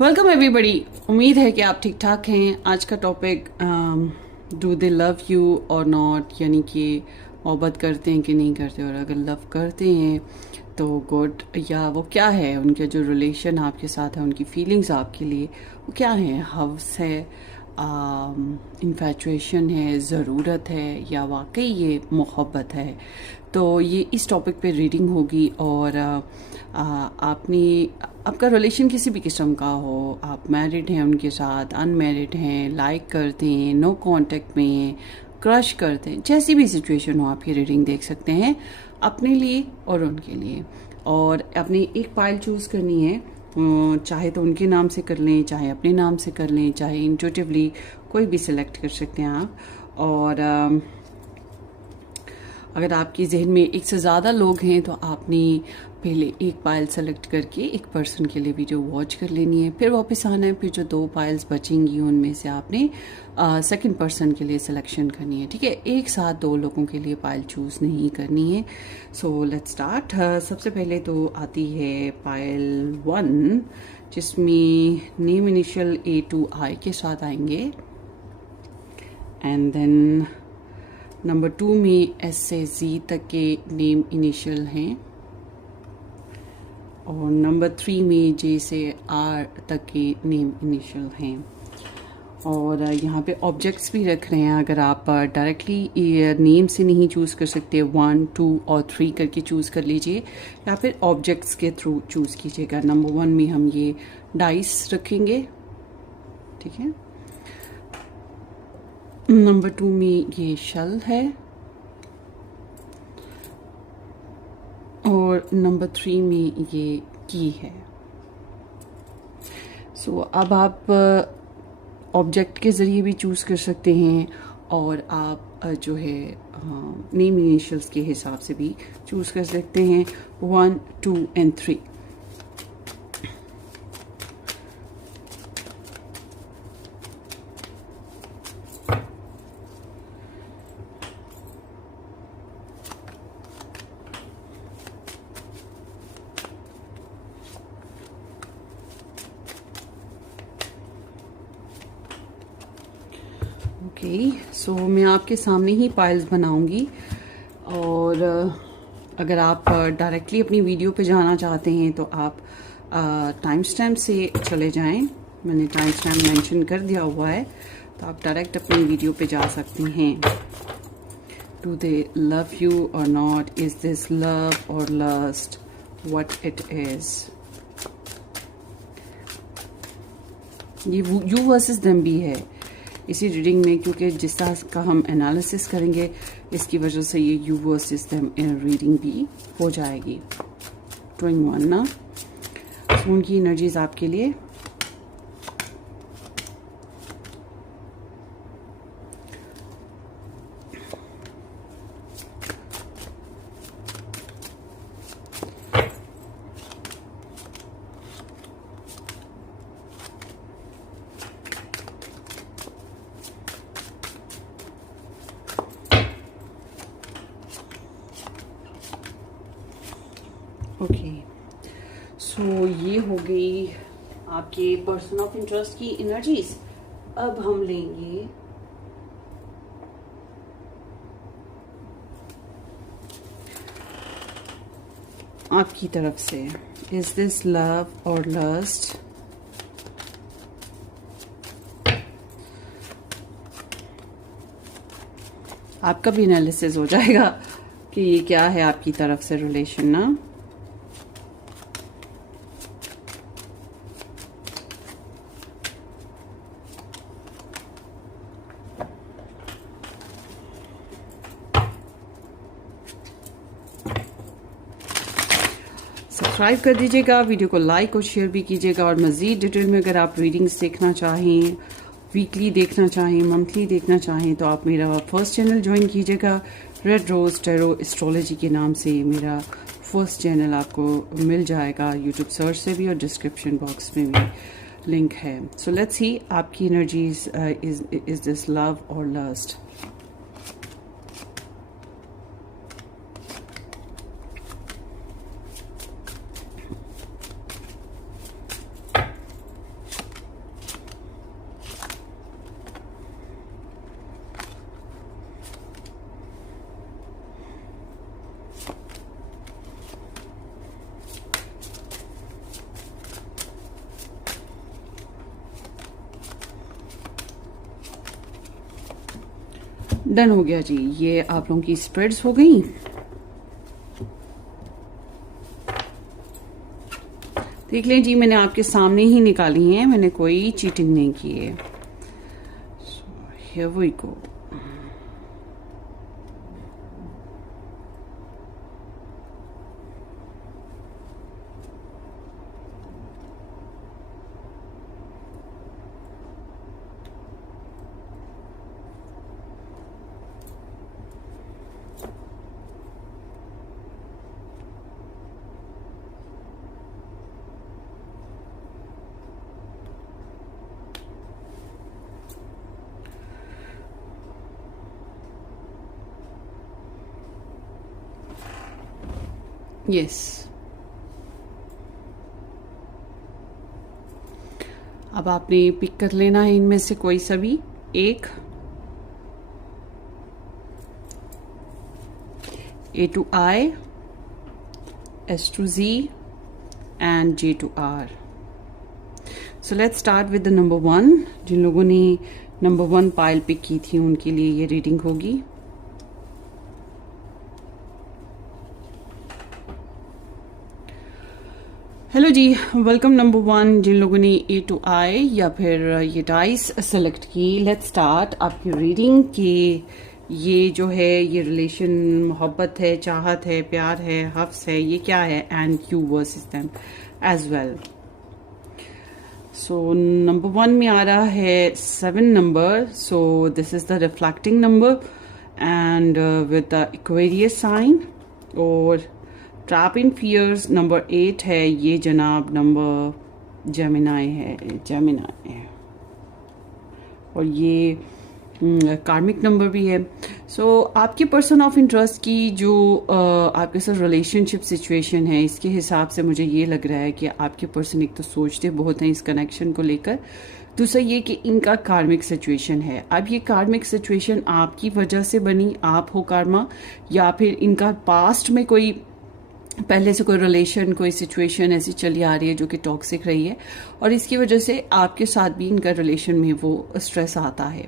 Welcome everybody. उम्मीद है कि आप ठीक ठाक हैं। आज का topic do they love you और नॉट, यानी कि मोहब्बत करते हैं कि नहीं करते, और अगर लव करते हैं तो गुड, या वो क्या है, उनके जो रिलेशन आपके साथ है, उनकी फीलिंग्स आपके लिए वो क्या है, हव्स है, इन्फैचुएशन है, ज़रूरत है, या वाकई ये मोहब्बत है। तो ये इस टॉपिक पे रीडिंग होगी। और आपने आपका रिलेशन किसी भी किस्म का हो, आप मैरिड हैं उनके साथ, अनमैरिड हैं, लाइक करते हैं, नो कांटेक्ट में हैं, क्रश करते हैं, जैसी भी सिचुएशन हो आप ये रीडिंग देख सकते हैं अपने लिए और उनके लिए। और अपनी एक पाइल चूज़ करनी है, चाहे तो उनके नाम से कर लें, चाहे अपने नाम से कर लें, चाहे इंट्यूटिवली कोई भी सिलेक्ट कर सकते हैं आप। और अगर आपकी जहन में एक से ज़्यादा लोग हैं तो आपने पहले एक पायल सेलेक्ट करके एक पर्सन के लिए वीडियो वॉच कर लेनी है, फिर वापस आना है, फिर जो 2 पायल्स बचेंगी उनमें से आपने सेकंड पर्सन के लिए सिलेक्शन करनी है। ठीक है, एक साथ 2 लोगों के लिए पायल चूज़ नहीं करनी है। So let's start. सबसे पहले तो आती है पायल 1, जिसमें name initial A to I के साथ आएंगे। एंड देन नंबर 2 में S से Z तक के नेम इनिशियल हैं, और नंबर 3 में J से R तक के नेम इनिशियल हैं। और यहाँ पे ऑब्जेक्ट्स भी रख रहे हैं। अगर आप डायरेक्टली नेम से नहीं चूज़ कर सकते, 1, 2 और 3 करके चूज़ कर लीजिए, या फिर ऑब्जेक्ट्स के थ्रू चूज़ कीजिएगा। नंबर 1 में हम ये डाइस रखेंगे, ठीक है। नंबर 2 में ये शल है, और नंबर 3 में ये की है। सो अब आप ऑब्जेक्ट के ज़रिए भी चूज़ कर सकते हैं, और आप जो है नेम इनिशियल्स के हिसाब से भी चूज़ कर सकते हैं, 1, 2 एंड 3। ओके, सो मैं आपके सामने ही पाइल्स बनाऊंगी। और अगर आप डायरेक्टली अपनी वीडियो पे जाना चाहते हैं तो आप टाइम स्टैम्प से चले जाएं। मैंने टाइम स्टैम्प मेंशन कर दिया हुआ है, तो आप डायरेक्ट अपनी वीडियो पे जा सकते हैं। डू दे लव यू और नॉट, इज दिस लव और लस्ट, व्हाट इट इज। ये यू वर्सेस देम भी है इसी रीडिंग में, क्योंकि जिस तरह का हम एनालिसिस करेंगे इसकी वजह से ये यू वर्सेस देम रीडिंग भी हो जाएगी। ड्राइंग 1 ना, उनकी एनर्जीज आपके लिए। ओके, सो ये हो गई आपके पर्सन ऑफ इंटरेस्ट की एनर्जीज। अब हम लेंगे आपकी तरफ से, इज दिस लव और लस्ट। आपका भी एनालिसिस हो जाएगा कि ये क्या है आपकी तरफ से रिलेशन ना। सब्सक्राइब कर दीजिएगा, वीडियो को लाइक और शेयर भी कीजिएगा। और मज़ीद डिटेल में अगर आप रीडिंग्स देखना चाहें, वीकली देखना चाहें, मंथली देखना चाहें, तो आप मेरा फर्स्ट चैनल ज्वाइन कीजिएगा। रेड रोज टैरो एस्ट्रोलॉजी के नाम से मेरा फर्स्ट चैनल आपको मिल जाएगा, यूट्यूब सर्च से भी और डिस्क्रिप्शन बॉक्स में भी लिंक है। सो लेट्स सी आपकी एनर्जीज, इज दिस लव और लस्ट। डन हो गया जी। ये आप लोगों की स्प्रेड्स हो गई। देख लें जी, मैंने आपके सामने ही निकाली हैं, मैंने कोई चीटिंग नहीं की है। Here we go. यस, अब आपने पिक कर लेना है इनमें से कोई सा भी एक। A to I, S to Z and J to R. So let's start with the number 1. जिन लोगों ने नंबर 1 पाइल पिक की थी उनके लिए ये रीडिंग होगी। हेलो जी, वेलकम नंबर 1। जिन लोगों ने A to I या फिर ये डाइस सेलेक्ट की, लेट्स स्टार्ट आपकी रीडिंग की। ये जो है ये रिलेशन मोहब्बत है, चाहत है, प्यार है, हफ्स है, ये क्या है, and you versus them as well. So number 1 में आ रहा है 7 number. So this is the reflecting number and with the Aquarius sign. और ट्रैप इन फियर्स नंबर 8 है, ये जनाब नंबर जेमिनाई है और ये कार्मिक नंबर भी है। सो आपके पर्सन ऑफ इंटरेस्ट की जो आपके साथ रिलेशनशिप सिचुएशन है, इसके हिसाब से मुझे ये लग रहा है कि आपके पर्सन एक तो सोचते बहुत हैं इस कनेक्शन को लेकर, दूसरा ये कि इनका कार्मिक सिचुएशन है। अब ये कार्मिक सिचुएशन आपकी वजह से बनी, आप हो कार्मा, या फिर इनका पास्ट में कोई पहले से कोई रिलेशन, कोई सिचुएशन ऐसी चली आ रही है जो कि टॉक्सिक रही है और इसकी वजह से आपके साथ भी इनका रिलेशन में वो स्ट्रेस आता है।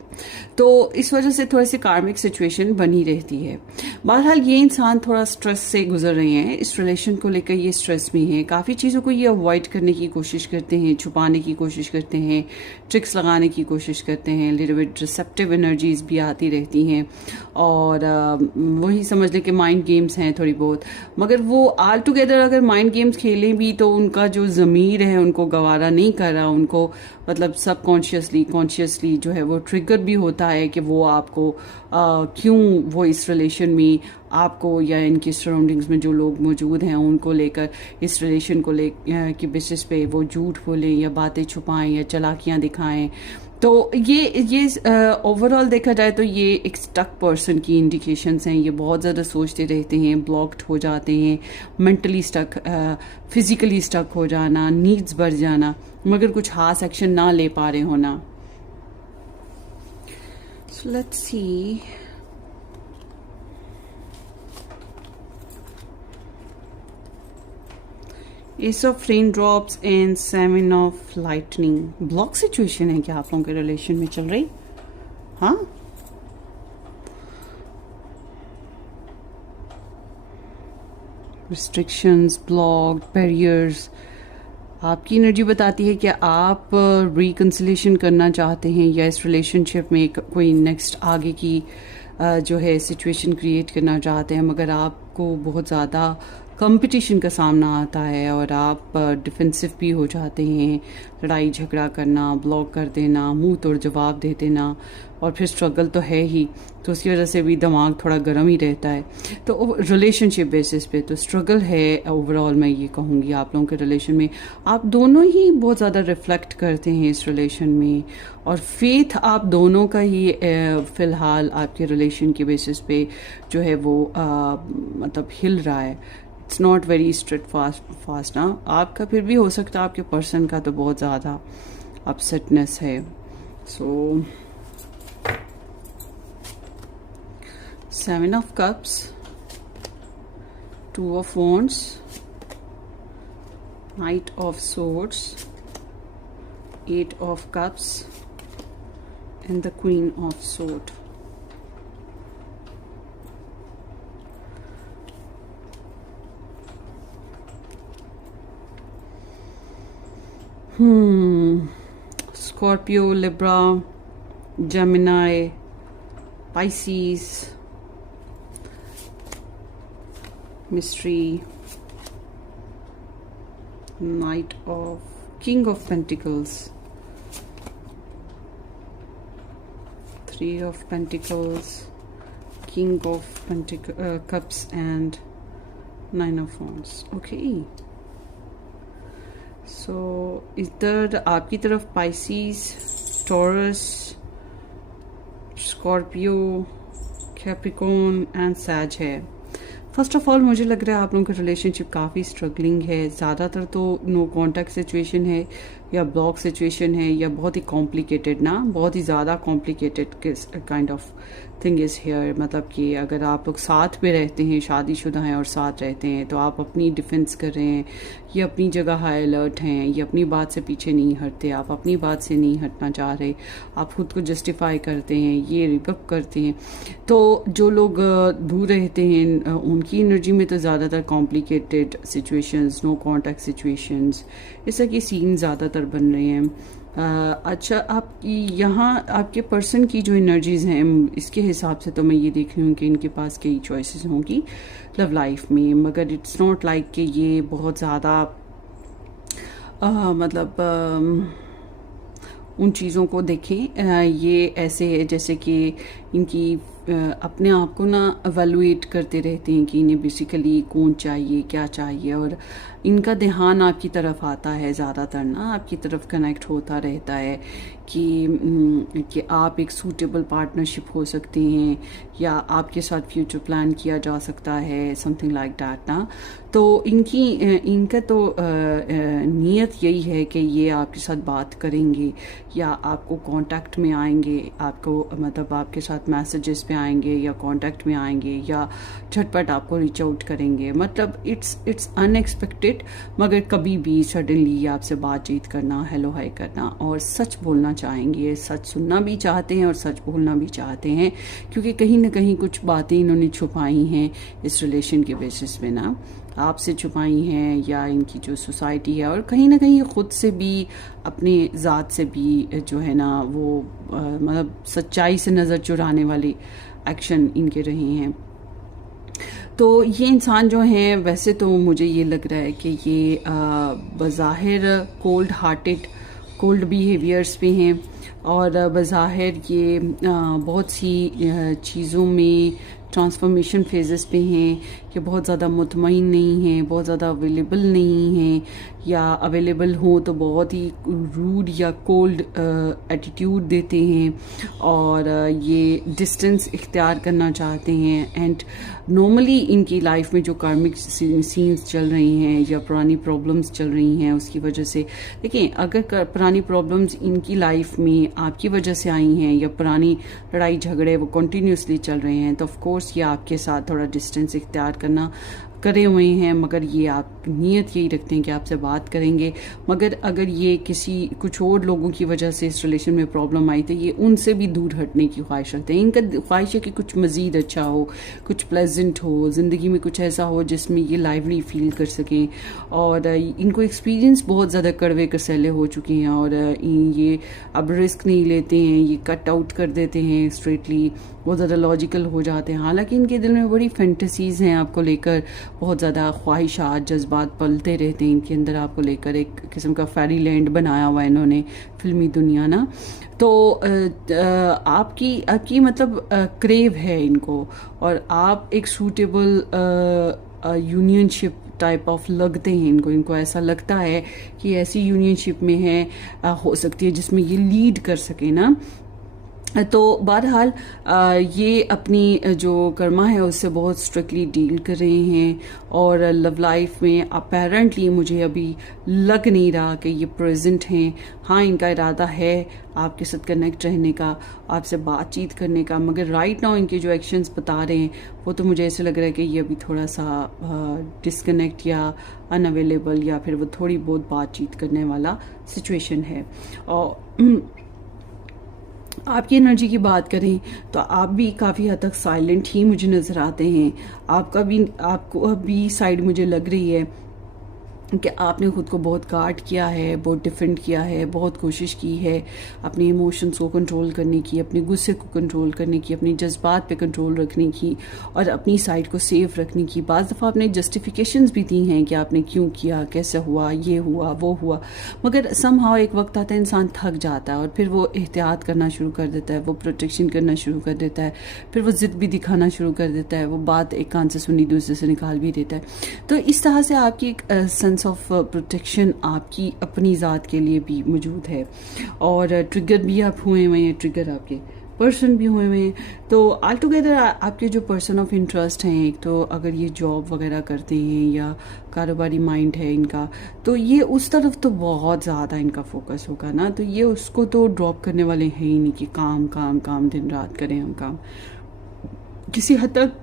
तो इस वजह से थोड़ी सी कार्मिक सिचुएशन बनी रहती है। बहरहाल ये इंसान थोड़ा स्ट्रेस से गुजर रहे हैं, इस रिलेशन को लेकर ये स्ट्रेस में है। काफ़ी चीज़ों को ये अवॉइड करने की कोशिश करते हैं, छुपाने की कोशिश करते हैं, ट्रिक्स लगाने की कोशिश करते हैं, लिटिल बिट रिसेप्टिव एनर्जीज भी आती रहती हैं और वही समझ लें कि माइंड गेम्स हैं थोड़ी बहुत। मगर वो ऑल टुगेदर अगर माइंड गेम्स खेलें भी तो उनका जो ज़मीर है उनको गवारा नहीं कर रहा, उनको मतलब सबकॉन्शियसली कॉन्शियसली जो है वो ट्रिगर भी होता है कि वो आपको क्यों वो इस रिलेशन में आपको या इनकी सराउंडिंग्स में जो लोग मौजूद हैं उनको लेकर इस रिलेशन को ले की बेसिस पे वो झूठ बोलें या बातें छुपाएं या चालाकियां दिखाएं। तो ये ओवरऑल देखा जाए तो ये एक स्टक पर्सन की इंडिकेशंस हैं। ये बहुत ज़्यादा सोचते रहते हैं, ब्लॉक्ड हो जाते हैं, मेंटली स्टक, फिजिकली स्टक हो जाना, नीड्स बढ़ जाना, मगर कुछ खास एक्शन ना ले पा रहे होना। सो let's C. S of rain drops and 7 of lightning. Block situation है क्या आप लोगों के रिलेशन में चल रही? हाँ, रिस्ट्रिक्शंस, ब्लॉक्ड, बैरियर्स। आपकी एनर्जी बताती है कि आप रिकंसिलेशन करना चाहते हैं या इस रिलेशनशिप में कोई नेक्स्ट आगे की जो है सिचुएशन क्रिएट करना चाहते हैं, मगर आपको बहुत ज़्यादा कंपटीशन का सामना आता है और आप डिफेंसिव भी हो जाते हैं। लड़ाई झगड़ा करना, ब्लॉक कर देना, मुंह तोड़ जवाब दे देना, और फिर स्ट्रगल तो है ही, तो उसकी वजह से भी दिमाग थोड़ा गर्म ही रहता है। तो रिलेशनशिप बेसिस पे तो स्ट्रगल है ओवरऑल। मैं ये कहूँगी आप लोगों के रिलेशन में आप दोनों ही बहुत ज़्यादा रिफ्लेक्ट करते हैं इस रिलेशन में, और फेथ आप दोनों का ही फ़िलहाल आपके रिलेशन के बेसिस पे जो है वो मतलब हिल रहा है। It's not very straight fast ना। आपका फिर भी हो सकता है आपके पर्सन का तो बहुत ज़्यादा अपसेटनेस है। सो 7 of cups, 2 of wands, Knight of swords, 8 of cups and the Queen of sword. Scorpio, Libra, Gemini, Pisces, mystery, Knight of King of Pentacles, Three of Pentacles, King of Cups and Nine of Wands. Okay. So इधर आपकी तरफ Pisces, Taurus, Scorpio, Capricorn and Sag है. First of all मुझे लग रहा है आप लोगों का रिलेशनशिप काफ़ी स्ट्रगलिंग है. ज़्यादातर तो नो कॉन्टैक्ट सिचुएशन है या ब्लॉक सिचुएशन है या बहुत ही कॉम्प्लिकेटेड ना, बहुत ही ज़्यादा complicated kind of thing is here. मतलब कि अगर आप लोग साथ में रहते हैं, शादीशुदा हैं और साथ रहते हैं, तो आप अपनी डिफेंस कर रहे हैं, ये अपनी जगह हाई अलर्ट हैं, ये अपनी बात से पीछे नहीं हटते, आप अपनी बात से नहीं हटना चाह रहे, आप खुद को जस्टिफाई करते हैं, ये रिपअप करते हैं. तो जो लोग दूर रहते हैं उनकी एनर्जी में तो ज़्यादातर complicated situations, no contact situations, इस तरह की सीन ज़्यादातर बन रहे हैं. अच्छा, आपकी यहाँ आपके पर्सन की जो एनर्जीज हैं इसके हिसाब से तो मैं ये देख रही हूँ कि इनके पास कई चॉइसेस होंगी लव लाइफ में, मगर इट्स नॉट लाइक कि ये बहुत ज़्यादा मतलब उन चीज़ों को देखें. ये ऐसे है जैसे कि इनकी अपने आप को ना एवेलुएट करते रहते हैं कि इन्हें बेसिकली कौन चाहिए, क्या चाहिए, और इनका ध्यान आपकी तरफ आता है ज़्यादातर ना, आपकी तरफ कनेक्ट होता रहता है कि आप एक सूटेबल पार्टनरशिप हो सकते हैं या आपके साथ फ्यूचर प्लान किया जा सकता है, समथिंग लाइक दैट ना. तो इनका तो नीयत यही है कि ये आपके साथ बात करेंगे या आपको कांटेक्ट में आएंगे, आपको मतलब आपके साथ मैसेजेस पे आएंगे या कांटेक्ट में आएंगे या झटपट आपको रीच आउट करेंगे. मतलब इट्स अनएक्सपेक्टेड, मगर कभी भी सडनली आपसे बातचीत करना, हेलो हाय करना और सच बोलना चाहेंगे, सच सुनना भी चाहते हैं और सच बोलना भी चाहते हैं, क्योंकि कहीं ना कहीं कुछ बातें इन्होंने छुपाई हैं इस रिलेशन के बेसिस पे ना, आपसे छुपाई हैं या इनकी जो सोसाइटी है, और कहीं ना कहीं खुद से भी, अपने ज़ात से भी जो है ना वो मतलब सच्चाई से नज़र चुराने वाली एक्शन इनके रहे हैं. तो ये इंसान जो हैं वैसे तो मुझे ये लग रहा है कि ये बज़ाहिर कोल्ड हार्टेड, कोल्ड बिहेवियर्स पे हैं और बज़ाहिर ये बहुत सी चीज़ों में ट्रांसफॉर्मेशन फेजेस पे हैं कि बहुत ज़्यादा मुतमईन नहीं हैं, बहुत ज़्यादा अवेलेबल नहीं हैं, या अवेलेबल हो तो बहुत ही रूड या कोल्ड एटीट्यूड देते हैं और ये डिस्टेंस इख्तियार करना चाहते हैं. एंड नॉर्मली इनकी लाइफ में जो कार्मिक सीन्स चल रही हैं या पुरानी प्रॉब्लम्स चल रही हैं उसकी वजह से, देखिए अगर पुरानी प्रॉब्लम्स इनकी लाइफ में आपकी वजह से आई हैं या पुरानी लड़ाई झगड़े वो कंटिन्यूसली चल रहे हैं, तो ऑफ कोर्स ये आपके साथ थोड़ा डिस्टेंस इख्तियार करना करे हुए हैं, मगर ये आप नीयत यही रखते हैं कि आपसे बात करेंगे. मगर अगर ये कुछ और लोगों की वजह से इस रिलेशन में प्रॉब्लम आई तो ये उनसे भी दूर हटने की ख्वाहिश रखते हैं. इनका ख्वाहिश है कि कुछ मज़ीद अच्छा हो, कुछ प्लेजेंट हो, ज़िंदगी में कुछ ऐसा हो जिसमें ये लाइवली फील कर सकें. और इनको एक्सपीरियंस बहुत ज़्यादा कड़वे कसैले हो चुके हैं और ये अब रिस्क नहीं लेते हैं, ये कट आउट कर देते हैं स्ट्रेटली, बहुत ज़्यादा लॉजिकल हो जाते हैं. हालांकि इनके दिल में बड़ी फैंटेसीज़ हैं आपको लेकर, बहुत ज़्यादा ख्वाहिशात, जज्बात पलते रहते हैं इनके अंदर आपको लेकर. एक किस्म का फेरी लैंड बनाया हुआ है इन्होंने, फिल्मी दुनिया ना. तो आपकी मतलब क्रेव है इनको और आप एक सूटेबल यूनियनशिप टाइप ऑफ लगते हैं इनको ऐसा लगता है कि ऐसी यूनियनशिप में है हो सकती है जिसमें ये लीड कर सके ना. तो बहरहाल ये अपनी जो कर्मा है उससे बहुत स्ट्रिक्टली डील कर रहे हैं और लव लाइफ में अपेरेंटली मुझे अभी लग नहीं रहा कि ये प्रेजेंट हैं. हाँ, इनका इरादा है आपके साथ कनेक्ट रहने का, आपसे बातचीत करने का, मगर राइट नाउ इनके जो एक्शंस बता रहे हैं वो तो मुझे ऐसे लग रहा है कि ये अभी थोड़ा सा डिस्कनेक्ट या अनअवेलेबल या फिर वो थोड़ी बहुत बातचीत करने वाला सिचुएशन है. और आपकी एनर्जी की बात करें तो आप भी काफ़ी हद तक साइलेंट ही मुझे नज़र आते हैं. आपको अभी साइड मुझे लग रही है कि आपने ख़ुद को बहुत गार्ड किया है, बहुत डिफेंड किया है, बहुत कोशिश की है अपने इमोशंस को कंट्रोल करने की, अपने गुस्से को कंट्रोल करने की, अपनी जज्बात पे कंट्रोल रखने की और अपनी साइड को सेफ रखने की। बाज़ दफ़ा आपने जस्टिफिकेशंस भी दी हैं कि आपने क्यों किया, कैसे हुआ, ये हुआ, वो हुआ, मगर समहाउ एक वक्त आता है इंसान थक जाता है और फिर वो एहतियात करना शुरू कर देता है, वो प्रोटेक्शन करना शुरू कर देता है, फिर वो ज़िद भी दिखाना शुरू कर देता है, वो बात एक कान से सुनी दूसरे से निकाल भी देता है। तो इस तरह से आपकी एक सेंस ऑफ प्रोटेक्शन आपकी अपनी ज़ात के लिए भी मौजूद है और ट्रिगर भी आप हुए हुए हैं, ट्रिगर आपके पर्सन भी हुए हुए हैं। तो ऑल टुगेदर आपके जो पर्सन ऑफ इंटरेस्ट हैं, एक तो अगर ये जॉब वगैरह करते हैं या कारोबारी माइंड है इनका, तो ये उस तरफ तो बहुत ज़्यादा इनका फोकस होगा ना, तो ये उसको तो ड्रॉप करने वाले हैं ही नहीं कि काम काम काम दिन रात करें हम काम। किसी हद तक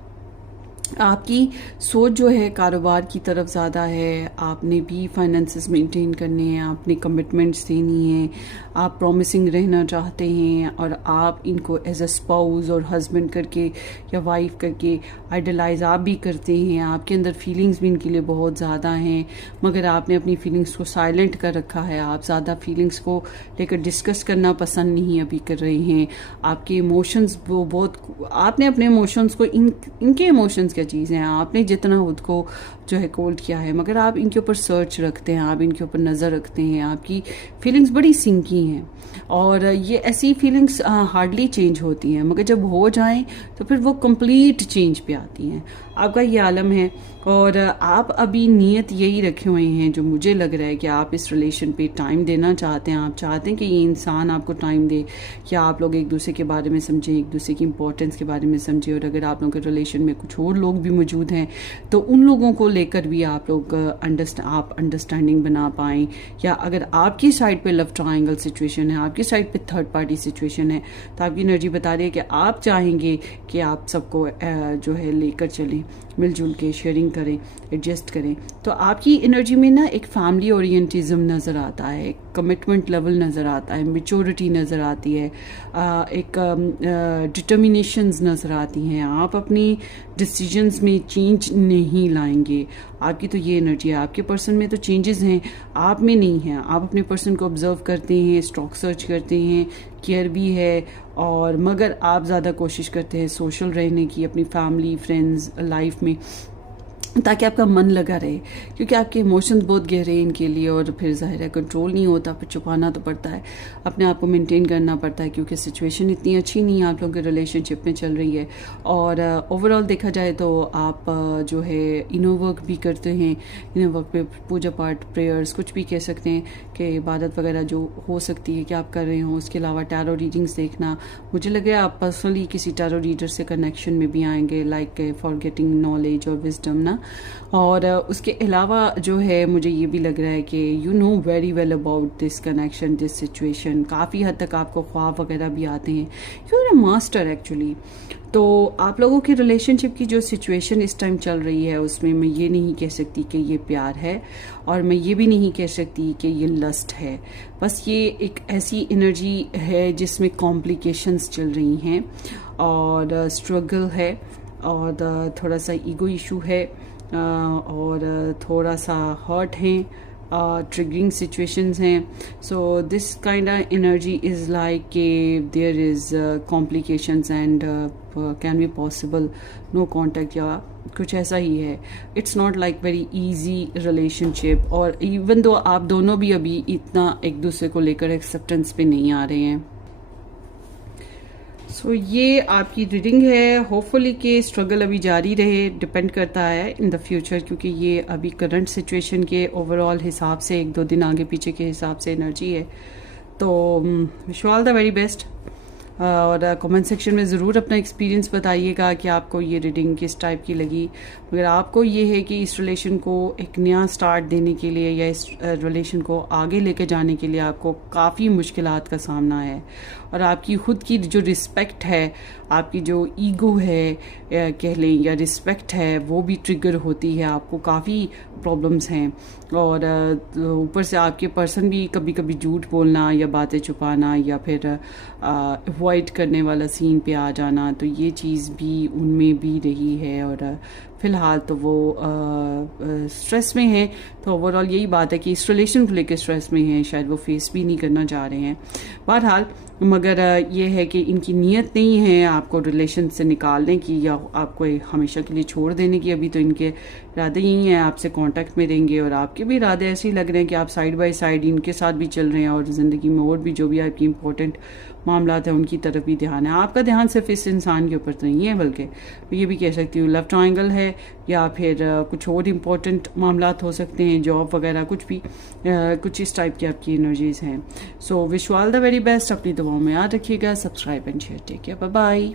आपकी सोच जो है कारोबार की तरफ ज़्यादा है, आपने भी फाइनेंसेस मेंटेन करने हैं, आपने कमिटमेंट्स देनी है, आप प्रॉमिसिंग रहना चाहते हैं और आप इनको एज अ स्पाउस और हस्बैंड करके या वाइफ करके आइडलाइज आप भी करते हैं। आपके अंदर फीलिंग्स भी इनके लिए बहुत ज़्यादा हैं, मगर आपने अपनी फीलिंग्स को साइलेंट कर रखा है। आप ज़्यादा फीलिंग्स को लेकर डिस्कस करना पसंद नहीं अभी कर रहे हैं। आपके इमोशंस वो बहुत, आपने अपने इमोशंस को इनके इमोशंस क्या चीज़ है, आपने जितना खुद को जो है कोल्ड किया है, मगर आप इनके ऊपर सर्च रखते हैं, आप इनके ऊपर नज़र रखते हैं। आपकी फीलिंग्स बड़ी सिंकी हैं और ये ऐसी फीलिंग्स हार्डली चेंज होती हैं, मगर जब हो जाएं तो फिर वो कंप्लीट चेंज पे आती हैं। आपका ये आलम है और आप अभी नीयत यही रखे हुए हैं, जो मुझे लग रहा है कि आप इस रिलेशन पे टाइम देना चाहते हैं। आप चाहते हैं कि ये इंसान आपको टाइम दे, या आप लोग एक दूसरे के बारे में समझें, एक दूसरे की इंपॉर्टेंस के बारे में समझें। और अगर आप लोगों के रिलेशन में कुछ और लोग भी मौजूद हैं तो उन लोगों को लेकर भी आप लोग आप अंडरस्टैंडिंग बना पाएँ, या अगर आपकी साइड पे लव ट्रायंगल सिचुएशन है, आपकी साइड पे थर्ड पार्टी सिचुएशन है, तो आपकी एनर्जी बता रही है कि आप चाहेंगे कि आप सबको जो है लेकर चलें, मिलजुल के शेयरिंग करें, एडजस्ट करें। तो आपकी एनर्जी में ना एक फैमिली ओरिएंटिज्म नज़र आता है, एक कमिटमेंट लेवल नज़र आता है, मैच्योरिटी नज़र आती है, एक डिटर्मिनेशंस नज़र आती हैं। आप अपनी डिसीजंस में चेंज नहीं लाएंगे, आपकी तो ये एनर्जी है। आपके पर्सन में तो चेंजेस हैं, आप में नहीं है। आप अपने पर्सन को ऑब्जर्व करते हैं, स्टॉक सर्च करते हैं, केयर भी है, और मगर आप ज़्यादा कोशिश करते हैं सोशल रहने की अपनी फैमिली फ्रेंड्स लाइफ में, ताकि आपका मन लगा रहे, क्योंकि आपके इमोशंस बहुत गहरे हैं इनके लिए। और फिर जाहिर है कंट्रोल नहीं होता, फिर छुपाना तो पड़ता है, अपने आप को मेंटेन करना पड़ता है, क्योंकि सिचुएशन इतनी अच्छी नहीं है आप लोगों के रिलेशनशिप में चल रही है। और ओवरऑल देखा जाए तो आप जो है इनर वर्क भी करते हैं। इनर वर्क पे पूजा पाठ, प्रेयर्स, कुछ भी कह सकते हैं कि इबादत वगैरह जो हो सकती है कि आप कर रहे हो। उसके अलावा टैरो रीडिंग्स देखना, मुझे लगे आप पर्सनली किसी टैरो रीडर से कनेक्शन में भी आएंगे, लाइक फॉर गेटिंग नॉलेज और विजडम ना। और उसके अलावा जो है मुझे ये भी लग रहा है कि you know very well about this connection, this situation. काफ़ी हद तक आपको ख्वाब वगैरह भी आते हैं, you are a master actually. तो आप लोगों की रिलेशनशिप की जो सिचुएशन इस टाइम चल रही है, उसमें मैं ये नहीं कह सकती कि ये प्यार है, और मैं ये भी नहीं कह सकती कि ये लस्ट है। बस ये एक ऐसी एनर्जी है जिसमें कॉम्प्लिकेशंस चल रही हैं और स्ट्रगल है, और थोड़ा सा ईगो इशू है, और थोड़ा सा हर्ट हैं, ट्रिगरिंग सिचुएशंस हैं। So this kind of energy is like के there is complications and can be possible no contact, या कुछ ऐसा ही है। It's not like very easy relationship, और इवन दो आप दोनों भी अभी इतना एक दूसरे को लेकर एक्सेप्टेंस पे नहीं आ रहे हैं। सो ये आपकी रीडिंग है। होपफुली कि स्ट्रगल अभी जारी रहे, डिपेंड करता है इन द फ्यूचर, क्योंकि ये अभी करंट सिचुएशन के ओवरऑल हिसाब से एक दो दिन आगे पीछे के हिसाब से एनर्जी है। तो wish you all the very best, और कमेंट सेक्शन में ज़रूर अपना एक्सपीरियंस बताइएगा कि आपको ये रीडिंग किस टाइप की लगी। मगर आपको ये है कि इस रिलेशन को एक नया स्टार्ट देने के लिए, या इस रिलेशन को आगे लेके जाने के लिए आपको काफ़ी मुश्किलात का सामना है, और आपकी ख़ुद की जो रिस्पेक्ट है, आपकी जो ईगो है कह लें, या रिस्पेक्ट है, वो भी ट्रिगर होती है। आपको काफ़ी प्रॉब्लम्स हैं, और ऊपर से आपके पर्सन भी कभी कभी झूठ बोलना या बातें छुपाना या फिर अवॉइड करने वाला सीन पे आ जाना, तो ये चीज़ भी उनमें भी रही है। और फ़िलहाल तो वो स्ट्रेस में हैं। तो ओवरऑल यही बात है कि इस रिलेशन को लेकर स्ट्रेस में हैं, शायद वो फेस भी नहीं करना चाह रहे हैं। बहरहाल मगर ये है कि इनकी नीयत नहीं है आपको रिलेशन से निकालने की या आपको हमेशा के लिए छोड़ देने की। अभी तो इनके इरादे यही हैं, आपसे कांटेक्ट में रहेंगे और आपके भी इरादे ऐसे ही लग रहे हैं कि आप साइड बाय साइड इनके साथ भी चल रहे हैं और ज़िंदगी में और भी जो भी आपकी इंपॉर्टेंट मामलात हैं उनकी तरफ भी ध्यान है। आपका ध्यान सिर्फ इस इंसान के ऊपर तो नहीं है, बल्कि मैं ये भी कह सकती हूँ लव ट्रायंगल है या फिर कुछ और इम्पोर्टेंट मामलात हो सकते हैं, जॉब वगैरह कुछ भी, कुछ इस टाइप की आपकी एनर्जीज हैं। So wish you all the very best. अपनी दुआओं में याद रखिएगा। Subscribe and share. Take care. Bye bye.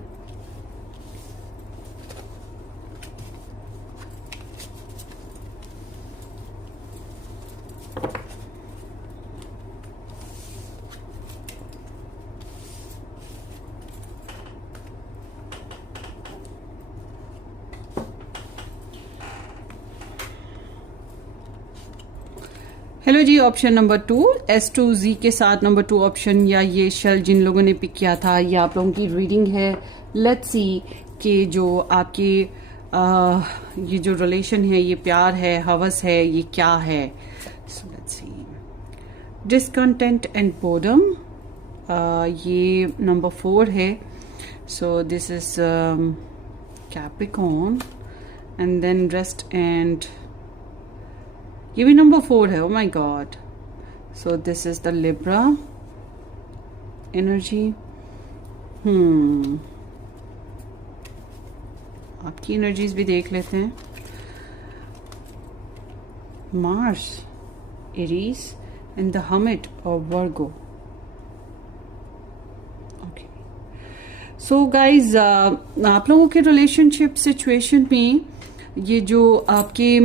Hello जी, ऑप्शन नंबर 2 S2Z के साथ नंबर 2 ऑप्शन या ये शेल जिन लोगों ने पिक किया था, ये आप लोगों की रीडिंग है। लेट्स सी कि जो आपकी ये जो रिलेशन है, ये प्यार है, हवस है, ये क्या है। So let's see. Discontent and boredom, ये नंबर 4 है। So this is Capricorn and then rest and ये भी नंबर 4 है। Oh my God. So this is the Libra energy. आपकी एनर्जीज भी देख लेते हैं। Mars, Aries and the Hermit और वर्गो। ओके, सो गाइज आप लोगों के रिलेशनशिप सिचुएशन में ये जो आपके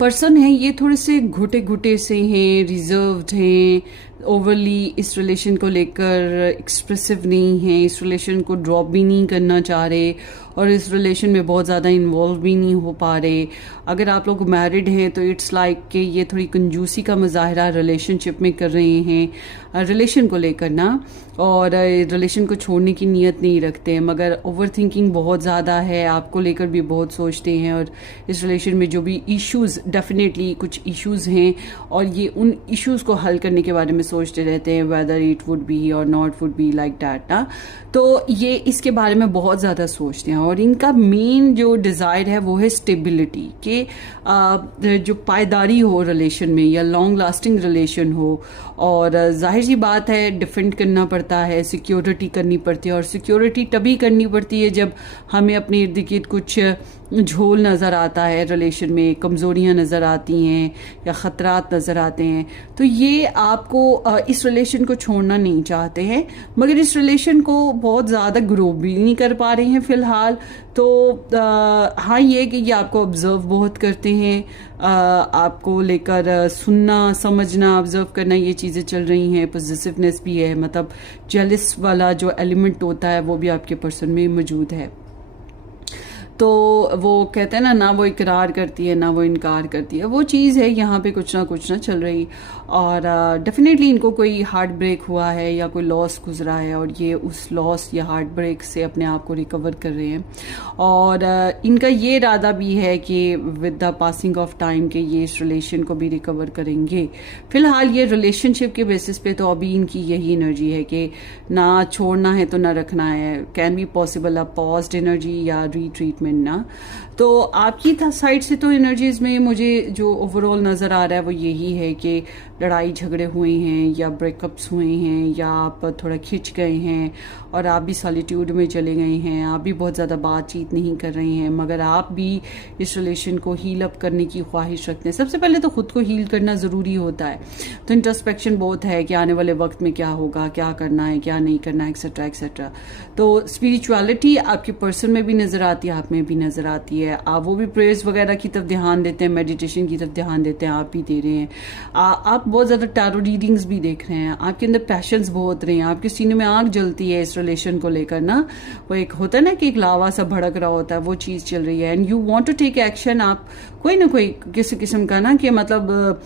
पर्सन है ये थोड़े से घुटे घुटे से हैं, रिजर्व्ड हैं, ओवरली इस रिलेशन को लेकर एक्सप्रेसिव नहीं है, इस रिलेशन को ड्रॉप भी नहीं करना चाह रहे और इस रिलेशन में बहुत ज़्यादा इन्वॉल्व भी नहीं हो पा रहे। अगर आप लोग मैरिड हैं तो इट्स लाइक कि ये थोड़ी कंजूसी का मुजाहरा रिलेशनशिप में कर रहे हैं, रिलेशन को लेकर ना, और रिलेशन को छोड़ने की नीयत नहीं रखते हैं, मगर ओवर थिंकिंग बहुत ज़्यादा है, आपको लेकर भी बहुत सोचते हैं और इस रिलेशन में जो भी इश्यूज़, डेफिनेटली कुछ इश्यूज़ हैं और ये उन इश्यूज़ को हल करने के बारे में सोचते रहते हैं, वेदर इट वुड बी और not would be like that ना। तो ये इसके बारे में बहुत ज़्यादा सोचते हैं और इनका मेन जो डिज़ायर है वो है स्टेबिलिटी, कि जो पायदारी हो रिलेशन में या लॉन्ग लास्टिंग रिलेशन हो। और जाहिर सी बात है डिफेंड करना पड़ता है, सिक्योरिटी करनी पड़ती है और सिक्योरिटी तभी करनी पड़ती है जब हमें अपने इर्द गिर्द कुछ झोल नज़र आता है, रिलेशन में कमज़ोरियाँ नज़र आती हैं या ख़तरात नज़र आते हैं। तो ये आपको इस रिलेशन को छोड़ना नहीं चाहते हैं, मगर इस रिलेशन को बहुत ज़्यादा ग्रो भी नहीं कर पा रहे हैं फ़िलहाल। तो हाँ, ये कि ये आपको ऑब्ज़र्व बहुत करते हैं, आपको लेकर सुनना, समझना, ऑब्ज़र्व करना, ये चीज़ें चल रही हैं। पॉजिटिवनेस भी है, मतलब जेलस वाला जो एलिमेंट होता है वो भी आपके पर्सन में मौजूद है। तो वो कहते हैं ना वो इकरार करती है ना वो इनकार करती है, वो चीज़ है यहाँ पे कुछ ना चल रही। और डेफिनेटली इनको कोई हार्ट ब्रेक हुआ है या कोई लॉस गुजरा है और ये उस लॉस या हार्ट ब्रेक से अपने आप को रिकवर कर रहे हैं। और इनका ये इरादा भी है कि with the passing of time के ये इस रिलेशन को भी रिकवर करेंगे। फिलहाल ये रिलेशनशिप के बेसिस पे तो अभी इनकी यही एनर्जी है कि ना छोड़ना है तो ना रखना है। Can be possible a paused energy या रीट्रीटमेंट ना। तो आपकी साइड से तो एनर्जीज में मुझे जो ओवरऑल नज़र आ रहा है वो यही है कि लड़ाई झगड़े हुए हैं या ब्रेकअप्स हुए हैं या आप थोड़ा खिंच गए हैं और आप भी सॉलिट्यूड में चले गए हैं, आप भी बहुत ज़्यादा बातचीत नहीं कर रहे हैं, मगर आप भी इस रिलेशन को हील अप करने की ख्वाहिश रखते हैं। सबसे पहले तो खुद को हील करना ज़रूरी होता है। तो इंट्रोस्पेक्शन बहुत है कि आने वाले वक्त में क्या होगा, क्या करना है, क्या नहीं करना है, एक्सेट्रा एक्सेट्रा। तो स्पिरिचुअलिटी आपके पर्सन में भी नज़र आती है, आप में भी नज़र आती है। आप वो भी प्रेयर्स वगैरह की तरफ ध्यान देते हैं, मेडिटेशन की तरफ ध्यान देते हैं, आप भी दे रहे हैं। आप बहुत ज़्यादा टैरो रीडिंग्स भी देख रहे हैं, आपके अंदर पैशंस बहुत रहे हैं, आपके सीने में आग जलती है इस रिलेशन को लेकर ना, वो एक होता है ना कि एक लावा सा भड़क रहा होता है, वो चीज़ चल रही है and you want to take action. आप कोई ना कोई किसी किस्म का ना कि मतलब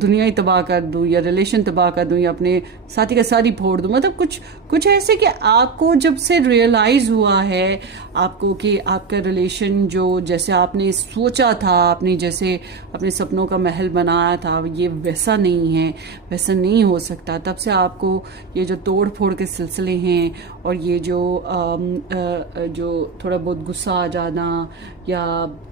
दुनिया ही तबाह कर दूं या रिलेशन तबाह कर दूं या अपने साथी का सारी फोड़ दूं, मतलब कुछ कुछ ऐसे कि आपको जब से रियलाइज हुआ है आपको कि आपका रिलेशन जो जैसे आपने सोचा था, आपने जैसे अपने सपनों का महल बनाया था, ये वैसा नहीं है, वैसा नहीं हो सकता, तब से आपको ये जो तोड़ फोड़ के सिलसिले हैं और ये जो थोड़ा बहुत गुस्सा आ जाना या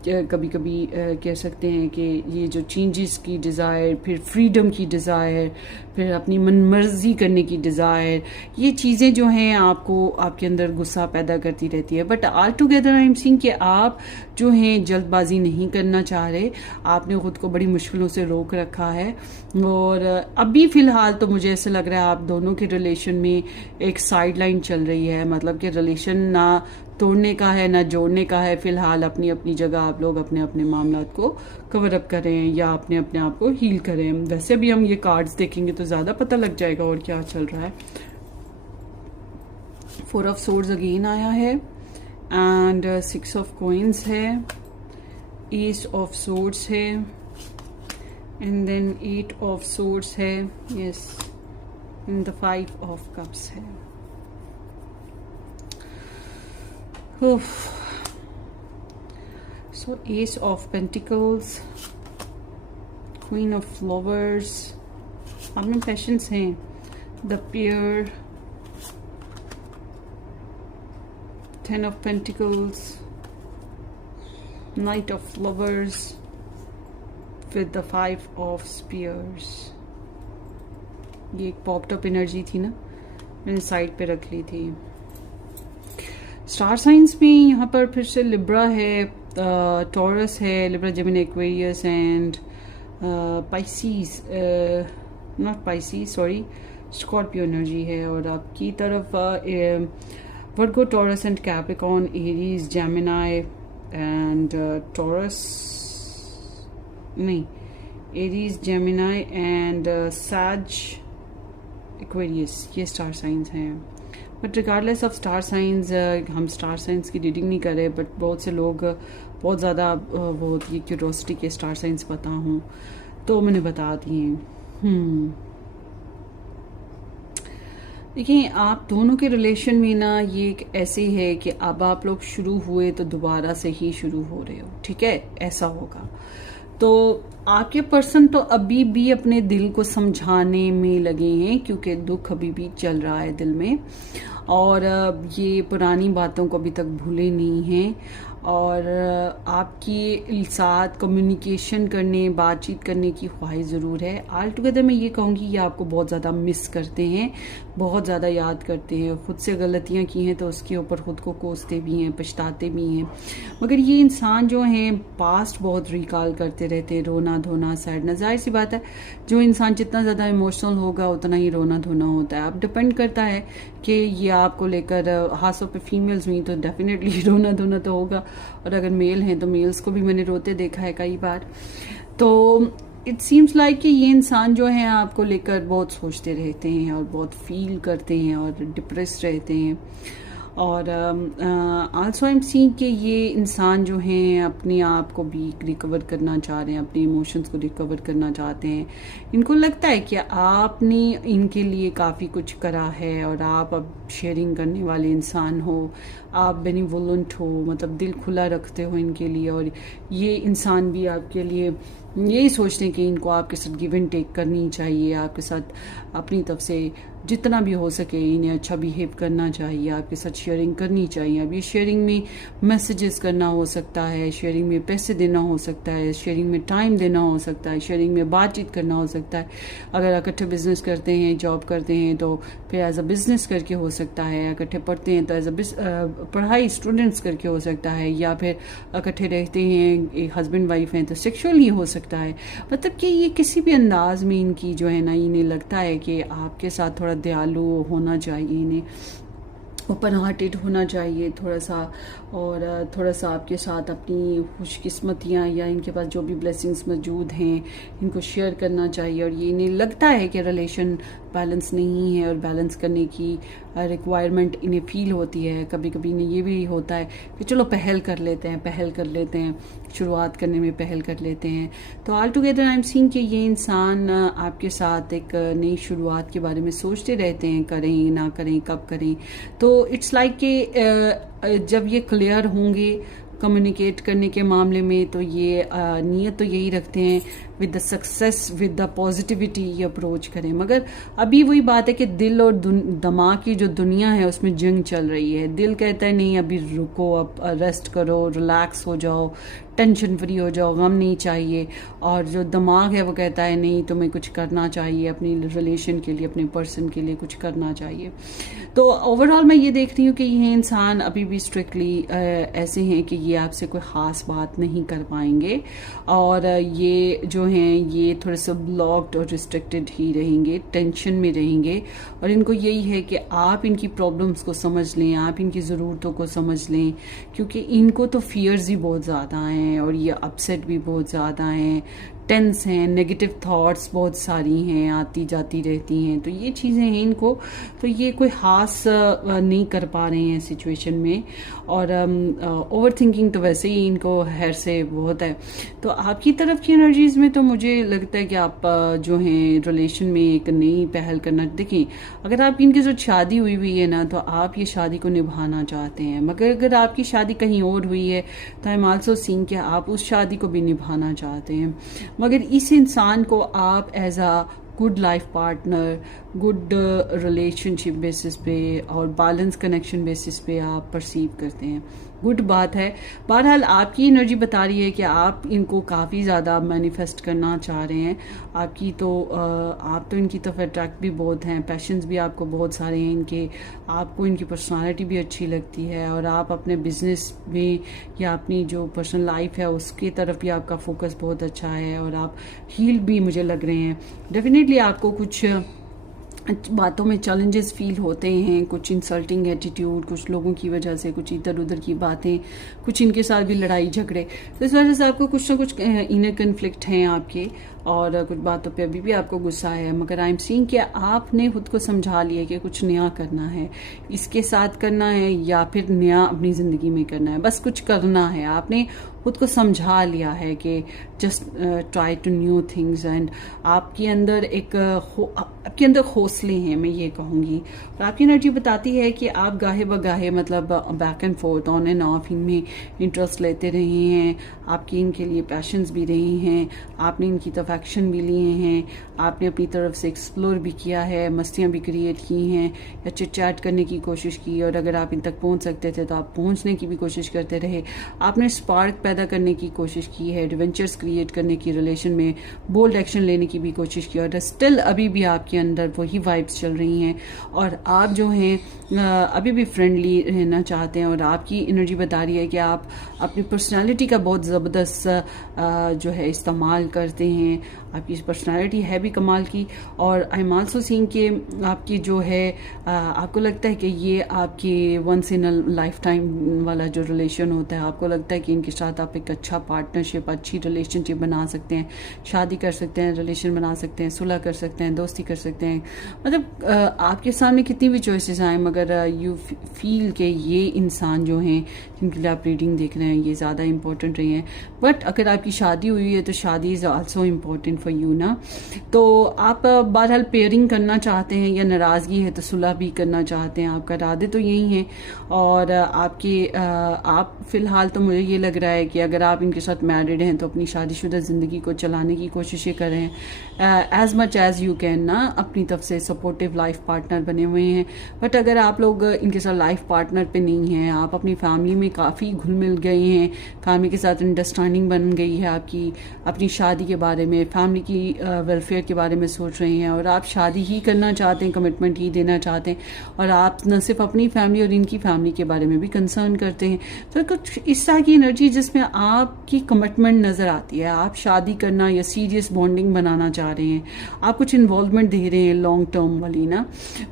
कभी कभी कह सकते हैं कि ये जो चेंजेस की डिज़ायर, फिर फ्रीडम की डिज़ायर, फिर अपनी मनमर्जी करने की डिज़ायर, ये चीज़ें जो हैं आपको आपके अंदर गुस्सा पैदा करती रहती है। But all together I am seeing कि आप जो हैं जल्दबाजी नहीं करना चाह रहे, आपने ख़ुद को बड़ी मुश्किलों से रोक रखा है और अभी फ़िलहाल तो मुझे ऐसा लग रहा है आप दोनों के रिलेशन में एक साइड लाइन चल रही है, मतलब कि रिलेशन ना तोड़ने का है ना जोड़ने का है, फिलहाल अपनी अपनी जगह आप लोग अपने अपने मामलात को कवर अप करें या अपने अपने आप को हील करें। वैसे भी हम ये कार्ड्स देखेंगे तो ज़्यादा पता लग जाएगा और क्या चल रहा है। 4 ऑफ सोर्ड्स अगेन आया है एंड 6 ऑफ कॉइन्स है, एस ऑफ सोर्ड्स है एंड देन 8 ऑफ सोर्ड्स है, yes, and the 5 of cups है। So Ace of Pentacles, Queen of Flowers, आप में पैशंस हैं, The Pair, 10 of Pentacles, Knight of Flowers with the 5 of Spears। ये एक popped up energy थी ना, मैंने साइड पे रख ली थी। स्टार साइंस में यहाँ पर फिर से लिब्रा है, टॉरस है, Libra, Gemini, Aquarius and Pisces, not Pisces sorry, Scorpio energy है। और आपकी तरफ Virgo, Taurus and Capricorn, Aries, Gemini and Taurus नहीं, Aries, Gemini and Sag, Aquarius, ये स्टार साइंस हैं। But regardless of star science, हम star science की reading नहीं कर रहे, बट बहुत से लोग बहुत ज़्यादा वो होती है क्यूरोसिटी के स्टार साइंस पता हूँ तो मैंने बता दिए। देखिए आप दोनों के रिलेशन में ना ये एक ऐसे है कि अब आप लोग शुरू हुए तो दोबारा से ही शुरू हो रहे हो, ठीक है, ऐसा होगा। तो आपके पर्सन तो अभी भी अपने दिल को समझाने में लगे हैं क्योंकि दुख अभी भी चल रहा है दिल में और ये पुरानी बातों को अभी तक भूले नहीं हैं और आपकी साथ कम्युनिकेशन करने, बातचीत करने की ख्वाहिश ज़रूर है। ऑल टुगेदर मैं ये कहूँगी ये आपको बहुत ज़्यादा मिस करते हैं, बहुत ज़्यादा याद करते हैं, खुद से गलतियाँ की हैं तो उसके ऊपर खुद को कोसते भी हैं, पछताते भी हैं। मगर ये इंसान जो हैं पास्ट बहुत रिकॉल करते रहते हैं, रोना धोना, सैडनेस। जाहिर सी बात है जो इंसान जितना ज़्यादा इमोशनल होगा उतना ही रोना धोना होता है। अब डिपेंड करता है कि ये आपको लेकर, खासतौर पे फीमेल्स हुई तो डेफिनेटली रोना धोना तो होगा और अगर मेल हैं तो मेल्स को भी मैंने रोते देखा है कई बार। तो इट सीम्स लाइक कि ये इंसान जो है आपको लेकर बहुत सोचते रहते हैं और बहुत फील करते हैं और डिप्रेस्ड रहते हैं और आल्सो आई एम सीइंग कि ये इंसान जो हैं अपने आप को भी रिकवर करना चाह रहे हैं, अपने इमोशंस को रिकवर करना चाहते हैं। इनको लगता है कि आपने इनके लिए काफ़ी कुछ करा है और आप अब शेयरिंग करने वाले इंसान हो, आप बेनिवोलेंट हो, मतलब दिल खुला रखते हो इनके लिए और ये इंसान भी आपके लिए यही सोचते हैं कि इनको आपके साथ गिव एंड टेक करनी चाहिए, आपके साथ अपनी तरफ से जितना भी हो सके इन्हें अच्छा बिहेव करना चाहिए, आपके साथ शेयरिंग करनी चाहिए। अब ये शेयरिंग में मैसेजेस करना हो सकता है, शेयरिंग में पैसे देना हो सकता है, शेयरिंग में टाइम देना हो सकता है, शेयरिंग में बातचीत करना हो सकता है। अगर इकट्ठे बिजनेस करते हैं, जॉब करते हैं तो फिर एज अ बिजनेस करके हो सकता है, इकट्ठे पढ़ते हैं तो एज अ पढ़ाई स्टूडेंट्स करके हो सकता है, या फिर इकट्ठे रहते हैं एक हस्बैंड वाइफ हैं तो सेक्सुअली हो सकता है। मतलब कि ये किसी भी अंदाज में इनकी जो है ना, इन्हें लगता है कि आपके साथ थोड़ा दयालु होना चाहिए इन्हें ओपन हार्टेड होना चाहिए थोड़ा सा, और थोड़ा सा आपके साथ अपनी खुशकिस्मतियाँ या इनके पास जो भी ब्लेसिंग्स मौजूद हैं इनको शेयर करना चाहिए। और ये इन्हें लगता है कि रिलेशन बैलेंस नहीं है और बैलेंस करने की रिक्वायरमेंट इन्हें फील होती है। कभी कभी इन्हें ये भी होता है कि चलो पहल कर लेते हैं, शुरुआत करने में पहल कर लेते हैं। तो all together I am seeing कि ये इंसान आपके साथ एक नई शुरुआत के बारे में सोचते रहते हैं, करें ना करें, कब करें। तो इट्स लाइक कि जब ये क्लियर होंगे कम्युनिकेट करने के मामले में, तो ये नीयत तो यही रखते हैं with the success, with the positivity ये अप्रोच करें। मगर अभी वही बात है कि दिल और दिमाग की जो दुनिया है उसमें जंग चल रही है। दिल कहता है नहीं अभी रुको, अब रेस्ट करो, रिलैक्स हो जाओ, टेंशन फ्री हो जाओ, गम नहीं चाहिए। और जो दिमाग है वो कहता है नहीं तुम्हें कुछ करना चाहिए, अपनी रिलेशन के लिए, अपने पर्सन के लिए कुछ करना चाहिए। तो ओवरऑल मैं ये देख रही हूँ कि ये इंसान अभी भी स्ट्रिक्टली ऐसे हैं कि ये आपसे कोई ख़ास बात नहीं कर पाएंगे, और ये जो हैं ये थोड़े से ब्लॉक्ड और रिस्ट्रिक्टेड ही रहेंगे, टेंशन में रहेंगे। और इनको यही है कि आप इनकी प्रॉब्लम्स को समझ लें, आप इनकी ज़रूरतों को समझ लें, क्योंकि इनको तो फियर्स ही बहुत ज़्यादा हैं और ये अपसेट भी बहुत ज़्यादा हैं, टेंस हैं, नेगेटिव थॉट्स बहुत सारी हैं, आती जाती रहती हैं। तो ये चीज़ें हैं इनको, तो ये कोई ख़ास नहीं कर पा रहे हैं सिचुएशन में। और ओवर थिंकिंग तो वैसे ही इनको हैर से बहुत है। तो आपकी तरफ की एनर्जीज में तो मुझे लगता है कि आप जो हैं रिलेशन में एक नई पहल करना। देखिए अगर आप इनकी जो शादी हुई है ना, तो आप ये शादी को निभाना चाहते हैं। मगर अगर आपकी शादी कहीं और हुई है तो आई एम आल्सो सीइंग कि आप उस शादी को भी निभाना चाहते हैं। मगर इस इंसान को आप as a good life partner, good relationship basis पे और बैलेंस कनेक्शन बेसिस पे आप परसीव करते हैं। गुड बात है। बहरहाल आपकी एनर्जी बता रही है कि आप इनको काफ़ी ज़्यादा मैनिफेस्ट करना चाह रहे हैं। आपकी तो आप तो इनकी तरफ अट्रैक्ट भी बहुत हैं, पैशंस भी आपको बहुत सारे हैं इनके, आपको इनकी पर्सनालिटी भी अच्छी लगती है, और आप अपने बिजनेस में या अपनी जो पर्सनल लाइफ है उसकी तरफ भी आपका फोकस बहुत अच्छा है, और आप हील भी मुझे लग रहे हैं। डेफिनेटली आपको कुछ बातों में चैलेंजेस फील होते हैं, कुछ इंसल्टिंग एटीट्यूड, कुछ लोगों की वजह से, कुछ इधर उधर की बातें, कुछ इनके साथ भी लड़ाई झगड़े। तो इस वजह से आपको कुछ ना कुछ इनर कन्फ्लिक्ट हैं आपके, और कुछ बातों पे अभी भी आपको गुस्सा है। मगर आई एम सीइंग कि आपने खुद को समझा लिया कि कुछ नया करना है, इसके साथ करना है या फिर नया अपनी ज़िंदगी में करना है, बस कुछ करना है। आपने खुद को समझा लिया है कि just try to new things, and आपके अंदर आपके अंदर हौसले हैं, मैं ये कहूँगी। और आपकी एनर्जी बताती है कि आप गाहे बगाहे मतलब back and fourth, on end of इनमें इंटरेस्ट लेते रहे हैं। आपकी इनके लिए पैशंस भी रही हैं, आपने इनकी तरफ एक्शन भी लिए हैं, आपने अपनी तरफ से एक्सप्लोर भी किया है, मस्तियाँ भी क्रिएट की हैं, या चिट चैट करने की कोशिश की, और अगर आप इन तक पहुँच सकते थे तो आप पहुँचने की भी कोशिश करते रहे। आपने स्पार्क पैदा करने की कोशिश की है, एडवेंचर्स क्रिएट करने की, रिलेशन में बोल्ड एक्शन लेने की भी कोशिश की, और स्टिल अभी भी आपके अंदर वही वाइब्स चल रही हैं, और आप जो हैं अभी भी फ्रेंडली रहना चाहते हैं। और आपकी एनर्जी बता रही है कि आप अपनी पर्सनालिटी का बहुत ज़बरदस्त जो है इस्तेमाल करते हैं। आपकी पर्सनालिटी है भी कमाल की, और आई एम आल्सो सीइंग कि आपकी जो है आपको लगता है कि ये आपकी once in a lifetime वाला जो रिलेशन होता है, आपको लगता है कि इनके साथ आप एक अच्छा पार्टनरशिप, अच्छी रिलेशनशिप बना सकते हैं, शादी कर सकते हैं, रिलेशन बना सकते हैं, सुलह कर सकते हैं, दोस्ती कर सकते हैं। मतलब आपके सामने कितनी भी चॉइसेस आए, मगर यू फील कि ये इंसान जो हैं जिनके लिए आप रीडिंग देख रहे हैं ये ज़्यादा इंपॉर्टेंट रही हैं। बट अगर आपकी शादी हुई है तो शादी is also important for you ना। तो आप बहरहाल पेयरिंग करना चाहते हैं, या नाराज़गी है तो सुलह भी करना चाहते हैं, आपका इरादे तो यही हैं। और आप फ़िलहाल तो मुझे ये लग रहा है कि अगर आप इनके साथ मैरिड हैं तो अपनी शादीशुदा ज़िंदगी को चलाने की कोशिशें कर रहे हैं, as much as you can ना, अपनी तरफ से सपोर्टिव लाइफ पार्टनर बने हुए हैं। बट अगर आप लोग इनके साथ लाइफ पार्टनर पे नहीं हैं, आप अपनी फैमिली में काफ़ी घुल मिल गए हैं, फैमिली के साथ अंडरस्टैंडिंग बन गई है आपकी, अपनी शादी के बारे में फैमिली फैमिली की वेलफेयर के बारे में सोच रहे हैं और आप शादी ही करना चाहते हैं, कमिटमेंट ही देना चाहते हैं और आप न सिर्फ अपनी फैमिली और इनकी फैमिली के बारे में भी कंसर्न करते हैं। तो कुछ इस तरह की एनर्जी जिसमें आपकी कमिटमेंट नज़र आती है, आप शादी करना या सीरियस बॉन्डिंग बनाना चाह रहे हैं, आप कुछ इन्वॉल्वमेंट दे रहे हैं लॉन्ग टर्म वाली ना,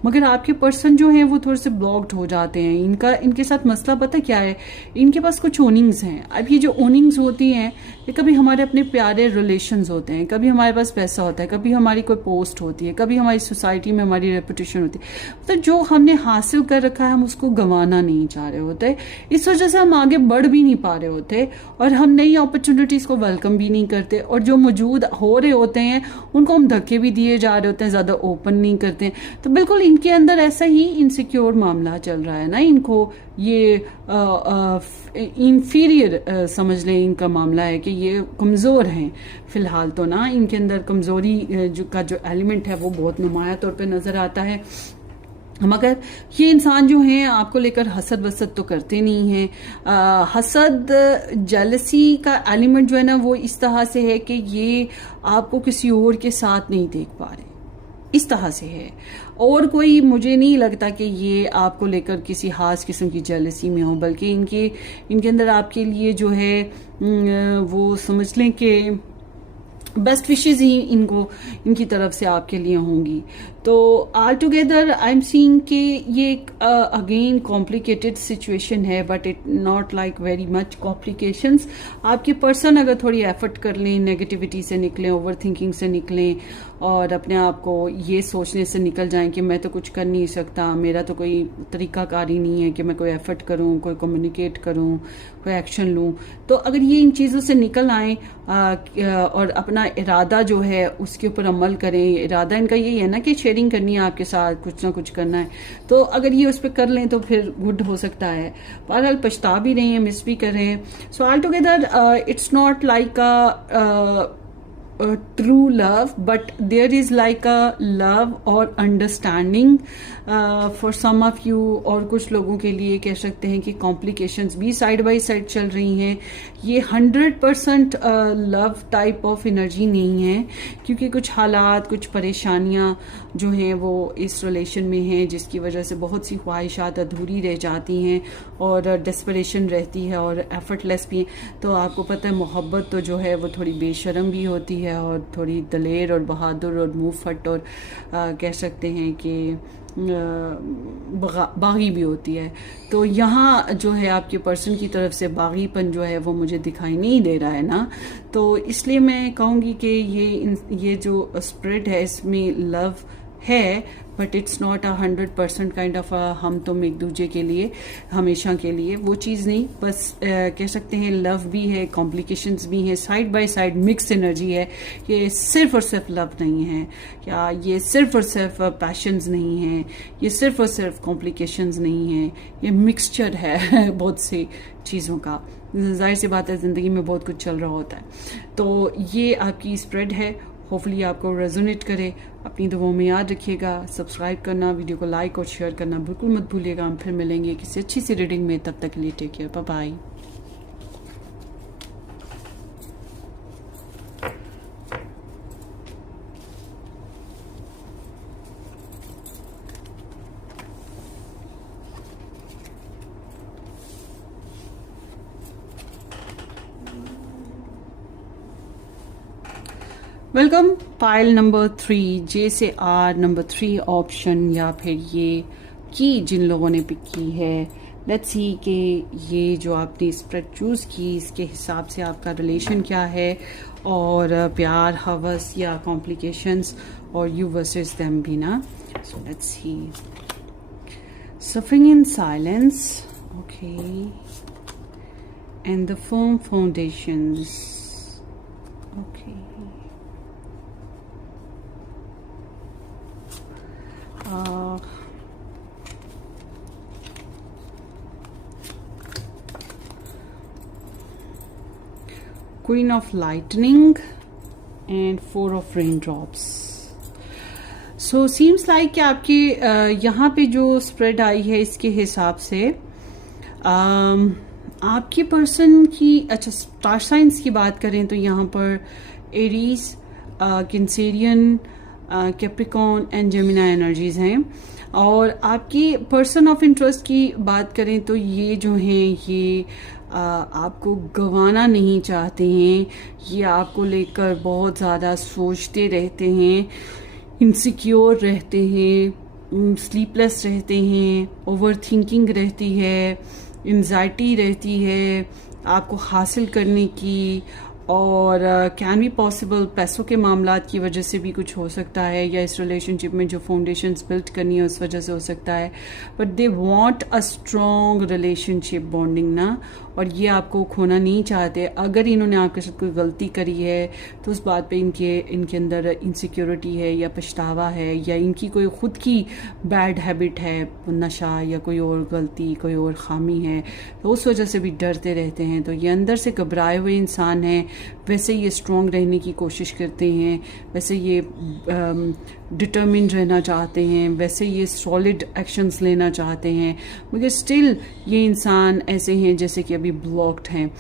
मगर आपके पर्सन जो हैं वो थोड़े से ब्लॉक्ड हो जाते हैं। इनके साथ मसला पता क्या है, इनके पास कुछ ओनिंग्स हैं। अब ये जो ओनिंग्स होती हैं ये कभी हमारे अपने प्यारे रिलेशंस होते हैं, कभी हमारे पास पैसा होता है, कभी हमारी कोई पोस्ट होती है, कभी हमारी सोसाइटी में हमारी रेपुटेशन होती है। तो जो हमने हासिल कर रखा है हम उसको गंवाना नहीं चाह रहे होते, इस वजह से हम आगे बढ़ भी नहीं पा रहे होते और हम नई अपॉर्चुनिटीज़ को वेलकम भी नहीं करते और जो मौजूद हो रहे होते हैं उनको हम धक्के भी दिए जा रहे होते हैं, ज़्यादा ओपन नहीं करते हैं। तो बिल्कुल इनके अंदर ऐसा ही इनसिक्योर मामला चल रहा है ना, इनको ये इंफीरियर समझ लें इनका मामला है कि ये कमज़ोर हैं फ़िलहाल तो ना, इनके अंदर कमज़ोरी जो एलिमेंट है वो बहुत नुमाया तौर पे नज़र आता है। मगर ये इंसान जो हैं आपको लेकर हसद वसद तो करते नहीं हैं। हसद जेलसी का एलिमेंट जो है ना वो इस तरह से है कि ये आपको किसी और के साथ नहीं देख पा रहे, इस तरह से है। और कोई मुझे नहीं लगता कि ये आपको लेकर किसी खास किस्म की जेलसी में हो, बल्कि इनके अंदर आपके लिए जो है वो समझ लें कि बेस्ट विशेस ही इनकी तरफ से आपके लिए होंगी। तो all together I am seeing कि ये एक अगेन कॉम्प्लिकेटेड सिचुएशन है, but it not like very much complications. आपके पर्सन अगर थोड़ी एफर्ट कर लें, नेगेटिविटी से निकलें, ओवर थिंकिंग से निकलें और अपने आप को ये सोचने से निकल जाएं कि मैं तो कुछ कर नहीं सकता, मेरा तो कोई तरीकाकार ही नहीं है कि मैं कोई एफर्ट करूं, कोई कम्युनिकेट करूं, कोई एक्शन लूं। तो अगर ये इन चीज़ों से निकल आएँ और अपना इरादा जो है उसके ऊपर अमल करें, इरादा इनका यही है ना कि शेयरिंग करनी है आपके साथ, कुछ ना कुछ करना है, तो अगर ये उस पर कर लें तो फिर गुड हो सकता है। बहरहाल पछता भी रहे हैं, मिस भी कर रहे हैं। So all together it's not like a true love, but there is like a love or understanding for some of you। और कुछ लोगों के लिए कह सकते हैं कि complications भी साइड बाई साइड चल रही हैं। ये 100% लव टाइप ऑफ एनर्जी नहीं है, क्योंकि कुछ हालात, कुछ परेशानियां जो हैं वो इस रिलेशन में हैं, जिसकी वजह से बहुत सी ख्वाहिशात अधूरी रह जाती हैं और डेस्परेशन रहती है और एफर्टलेस भी है। तो आपको पता है मोहब्बत तो जो है वो थोड़ी बेशर्म भी होती है और थोड़ी दलेर और बहादुर और मुंह फट और कह सकते हैं कि बागी भी होती है। तो यहाँ जो है आपके पर्सन की तरफ से बागीपन जो है वो मुझे दिखाई नहीं दे रहा है ना, तो इसलिए मैं कहूँगी कि ये जो स्प्रेड है इसमें लव है, but it's not 100% kind of हम तुम एक दूसरे के लिए हमेशा के लिए, वो चीज़ नहीं। बस कह सकते हैं लव भी है, कॉम्प्लिकेशंस भी हैं, side by side mix energy है। ये सिर्फ और सिर्फ लव नहीं है, या ये सिर्फ और सिर्फ पैशंस नहीं है, ये सिर्फ और सिर्फ कॉम्प्लिकेशंस नहीं है, ये मिक्सचर है बहुत सी चीज़ों का। जाहिर सी बात है ज़िंदगी में बहुत कुछ चल रहा होता है। तो ये आपकी स्प्रेड है, होपफुली आपको रेजोनेट करे। अपनी दुआओं में याद रखिएगा, सब्सक्राइब करना, वीडियो को लाइक और शेयर करना बिल्कुल मत भूलिएगा। हम फिर मिलेंगे किसी अच्छी सी रीडिंग में, तब तक के लिए take care, bye bye. Welcome pile number 3, J से आर नंबर 3 ऑप्शन, या फिर ये की जिन लोगों ने पिक की है। लेट्स सी कि ये जो आपने स्प्रेड चूज़ की इसके हिसाब से आपका रिलेशन क्या है, और प्यार, हवस या कॉम्प्लिकेशंस, और यू वर्सेस देम भी ना। सो let's C. Suffering in silence, okay, and the firm foundations, okay. Queen of Lightning and 4 of Raindrops. So seems like कि आपके यहाँ पे जो स्प्रेड आई है इसके हिसाब से आपके पर्सन की, अच्छा स्टार साइंस की बात करें तो यहाँ पर Aries, Cancerian, Capricorn and Gemini energies हैं। और आपकी पर्सन ऑफ इंटरेस्ट की बात करें तो ये जो हैं ये आपको गंवाना नहीं चाहते हैं, ये आपको लेकर बहुत ज़्यादा सोचते रहते हैं, इनसिक्योर रहते हैं, स्लीपलेस रहते हैं, ओवर थिंकिंग रहती है, एंजाइटी रहती है आपको हासिल करने की। और कैन बी पॉसिबल पैसों के मामलात की वजह से भी कुछ हो सकता है, या इस रिलेशनशिप में जो फाउंडेशंस बिल्ड करनी है उस वजह से हो सकता है। But they want a strong relationship bonding ना, और ये आपको खोना नहीं चाहते। अगर इन्होंने आपके साथ कोई गलती करी है तो उस बात पे इनके अंदर इनसिक्योरिटी है या पछतावा है, या इनकी कोई खुद की बैड हैबिट है, नशा या कोई और गलती, कोई और खामी है, तो उस वजह से भी डरते रहते हैं। तो ये अंदर से घबराए हुए इंसान हैं, वैसे ये स्ट्रॉन्ग रहने की कोशिश करते हैं, वैसे ये डिटर्मिन्ड रहना चाहते हैं, वैसे ये सॉलिड एक्शंस लेना चाहते हैं, मगर स्टिल ये इंसान ऐसे हैं जैसे कि अभी ब्लॉक्ड हैं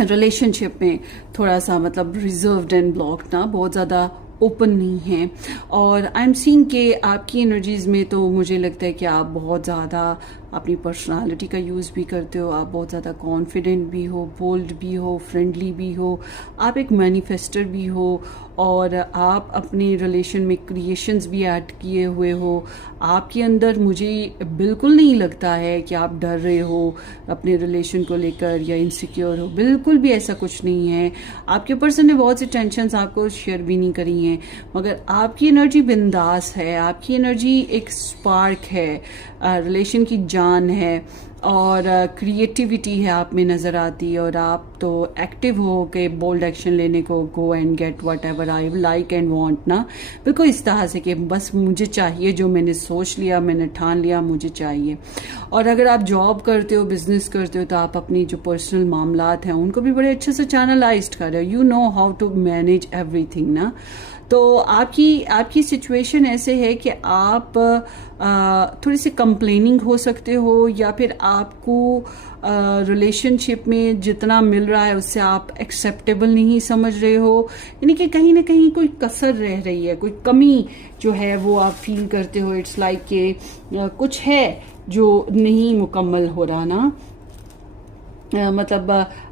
रिलेशनशिप में, थोड़ा सा मतलब रिजर्व्ड एंड ब्लॉक्ड ना, बहुत ज़्यादा ओपन नहीं है। और आई एम सीइंग कि आपकी एनर्जीज में तो मुझे लगता है कि आप बहुत ज़्यादा अपनी पर्सनालिटी का यूज़ भी करते हो, आप बहुत ज़्यादा कॉन्फिडेंट भी हो, बोल्ड भी हो, फ्रेंडली भी हो, आप एक मैनिफेस्टर भी हो, और आप अपने रिलेशन में क्रिएशंस भी ऐड किए हुए हो। आपके अंदर मुझे बिल्कुल नहीं लगता है कि आप डर रहे हो अपने रिलेशन को लेकर या इनसिक्योर हो, बिल्कुल भी ऐसा कुछ नहीं है। आपके पर्सन ने बहुत सी टेंशन्स आपको शेयर भी नहीं करी हैं, मगर आपकी एनर्जी बिंदास है, आपकी एनर्जी एक स्पार्क है, रिलेशन की जान है, और क्रिएटिविटी है आप में नज़र आती है। और आप तो एक्टिव हो के बोल्ड एक्शन लेने को, go and get what ever I like and want ना, बिल्कुल इस तरह से कि बस मुझे चाहिए, जो मैंने सोच लिया, मैंने ठान लिया, मुझे चाहिए। और अगर आप जॉब करते हो, बिजनेस करते हो, तो आप अपनी जो पर्सनल मामलात हैं उनको भी बड़े अच्छे से चैनलाइज कर रहे हो, you know how to manage everything ना। तो आपकी सिचुएशन ऐसे है कि आप थोड़ी सी कंप्लेनिंग हो सकते हो, या फिर आपको रिलेशनशिप में जितना मिल रहा है उससे आप एक्सेप्टेबल नहीं समझ रहे हो, यानी कि कहीं ना कहीं कोई कसर रह रही है, कोई कमी जो है वो आप फील करते हो। इट्स लाइक कि कुछ है जो नहीं मुकम्मल हो रहा ना, मतलब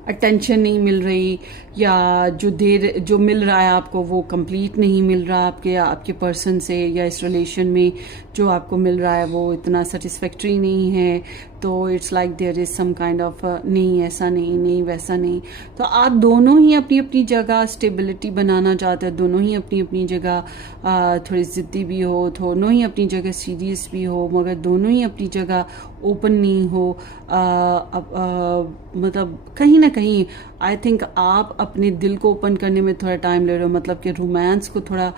अटेंशन नहीं मिल रही, या जो मिल रहा है आपको वो कंप्लीट नहीं मिल रहा आपके पर्सन से, या इस रिलेशन में जो आपको मिल रहा है वो इतना सेटिस्फैक्ट्री नहीं है। तो it's like there is some kind of नहीं ऐसा नहीं वैसा नहीं। तो आप दोनों ही अपनी अपनी जगह स्टेबिलिटी बनाना चाहते हो, दोनों ही अपनी अपनी जगह थोड़ी ज़िद्दी भी हो, दोनों ही अपनी जगह सीरियस भी हो, मगर दोनों ही अपनी जगह ओपन नहीं हो। मतलब कहीं ना कहीं आई थिंक आप अपने दिल को ओपन करने में थोड़ा टाइम ले रहे हो, मतलब कि रोमांस को थोड़ा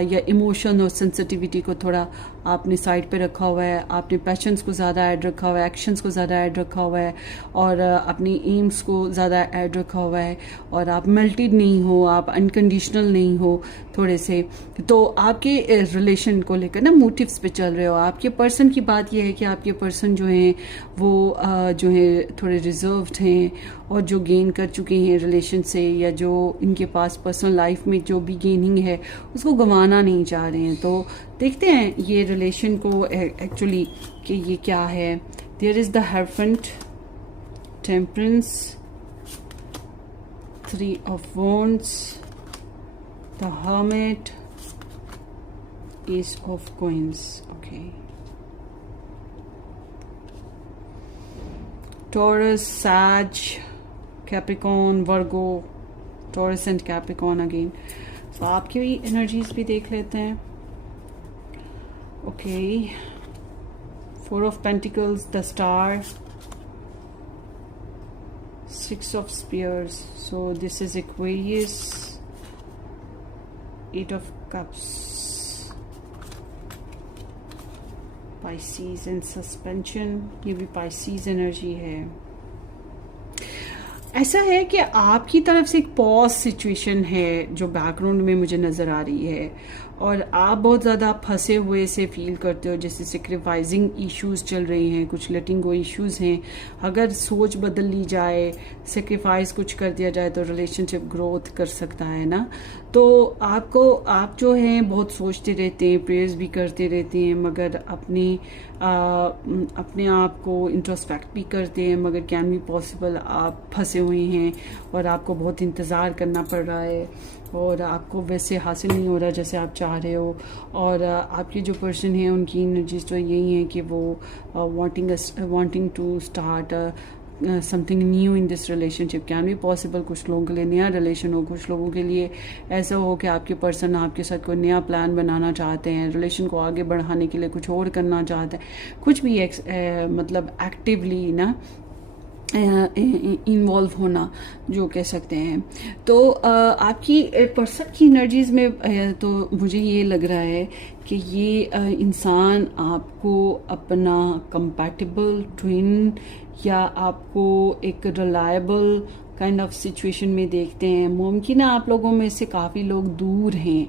या इमोशन और सेंसिटिविटी को थोड़ा आपने साइड पे रखा हुआ है, आपने पैशंस को ज़्यादा ऐड रखा हुआ है, एक्शंस को ज़्यादा ऐड रखा हुआ है, और अपनी एम्स को ज़्यादा ऐड रखा हुआ है, और आप मेल्टेड नहीं हो, आप अनकंडीशनल नहीं हो थोड़े से। तो आपके रिलेशन को लेकर ना मोटिव्स पे चल रहे हो। आपके पर्सन की बात यह है कि आपके पर्सन जो हैं वो जो है थोड़े रिजर्व्ड हैं, और जो गेन कर चुके हैं रिलेशन से, या जो इनके पास पर्सनल लाइफ में जो भी गेनिंग है उसको गंवाना नहीं चाह रहे हैं। तो देखते हैं ये रिलेशन को एक्चुअली कि ये क्या है। There is the hierophant, temperance, 3 of wands, the hermit, ace of coins. Okay, Taurus, Sag, Capricorn, Virgo, Taurus and Capricorn again. So आपकी भी एनर्जीज भी देख लेते हैं। Okay, 4 of Pentacles, the Star, 6 of Spears. So this is Aquarius, 8 of Cups, Pisces in suspension, ये भी Pisces energy है। ऐसा है कि आपकी तरफ से एक पॉज सिचुएशन है जो बैकग्राउंड में मुझे नज़र आ रही है, और आप बहुत ज़्यादा फंसे हुए से फील करते हो, जैसे सेक्रीफाइसिंग इश्यूज चल रही हैं, कुछ लेटिंग गो इश्यूज हैं। अगर सोच बदल ली जाए, सेक्रीफाइस कुछ कर दिया जाए तो रिलेशनशिप ग्रोथ कर सकता है ना। तो आपको आप जो हैं बहुत सोचते रहते हैं, प्रेयर्स भी करते रहते हैं, मगर अपने आप को इंट्रोस्पेक्ट भी करते हैं, मगर कैन बी पॉसिबल आप फंसे हुए हैं और आपको बहुत इंतज़ार करना पड़ रहा है और आपको वैसे हासिल नहीं हो रहा जैसे आप चाह रहे हो। और आपके जो पर्सन हैं उनकी एनर्जीज तो यही है कि वो wanting to start something new in this relationship. Can be possible कुछ लोगों के लिए नया रिलेशन हो, कुछ लोगों के लिए ऐसा हो कि आपके पर्सन आपके साथ कोई नया प्लान बनाना चाहते हैं, रिलेशन को आगे बढ़ाने के लिए कुछ और करना चाहते हैं, कुछ भी मतलब एक्टिवली ना इन्वॉल्व होना जो कह सकते हैं। तो आपकी पर्सन की एनर्जीज में तो मुझे ये लग रहा है कि ये इंसान आपको अपना कंपैटिबल ट्विन या आपको एक रिलायबल काइंड ऑफ सिचुएशन में देखते हैं। मुमकिन है आप लोगों में से काफ़ी लोग दूर हैं,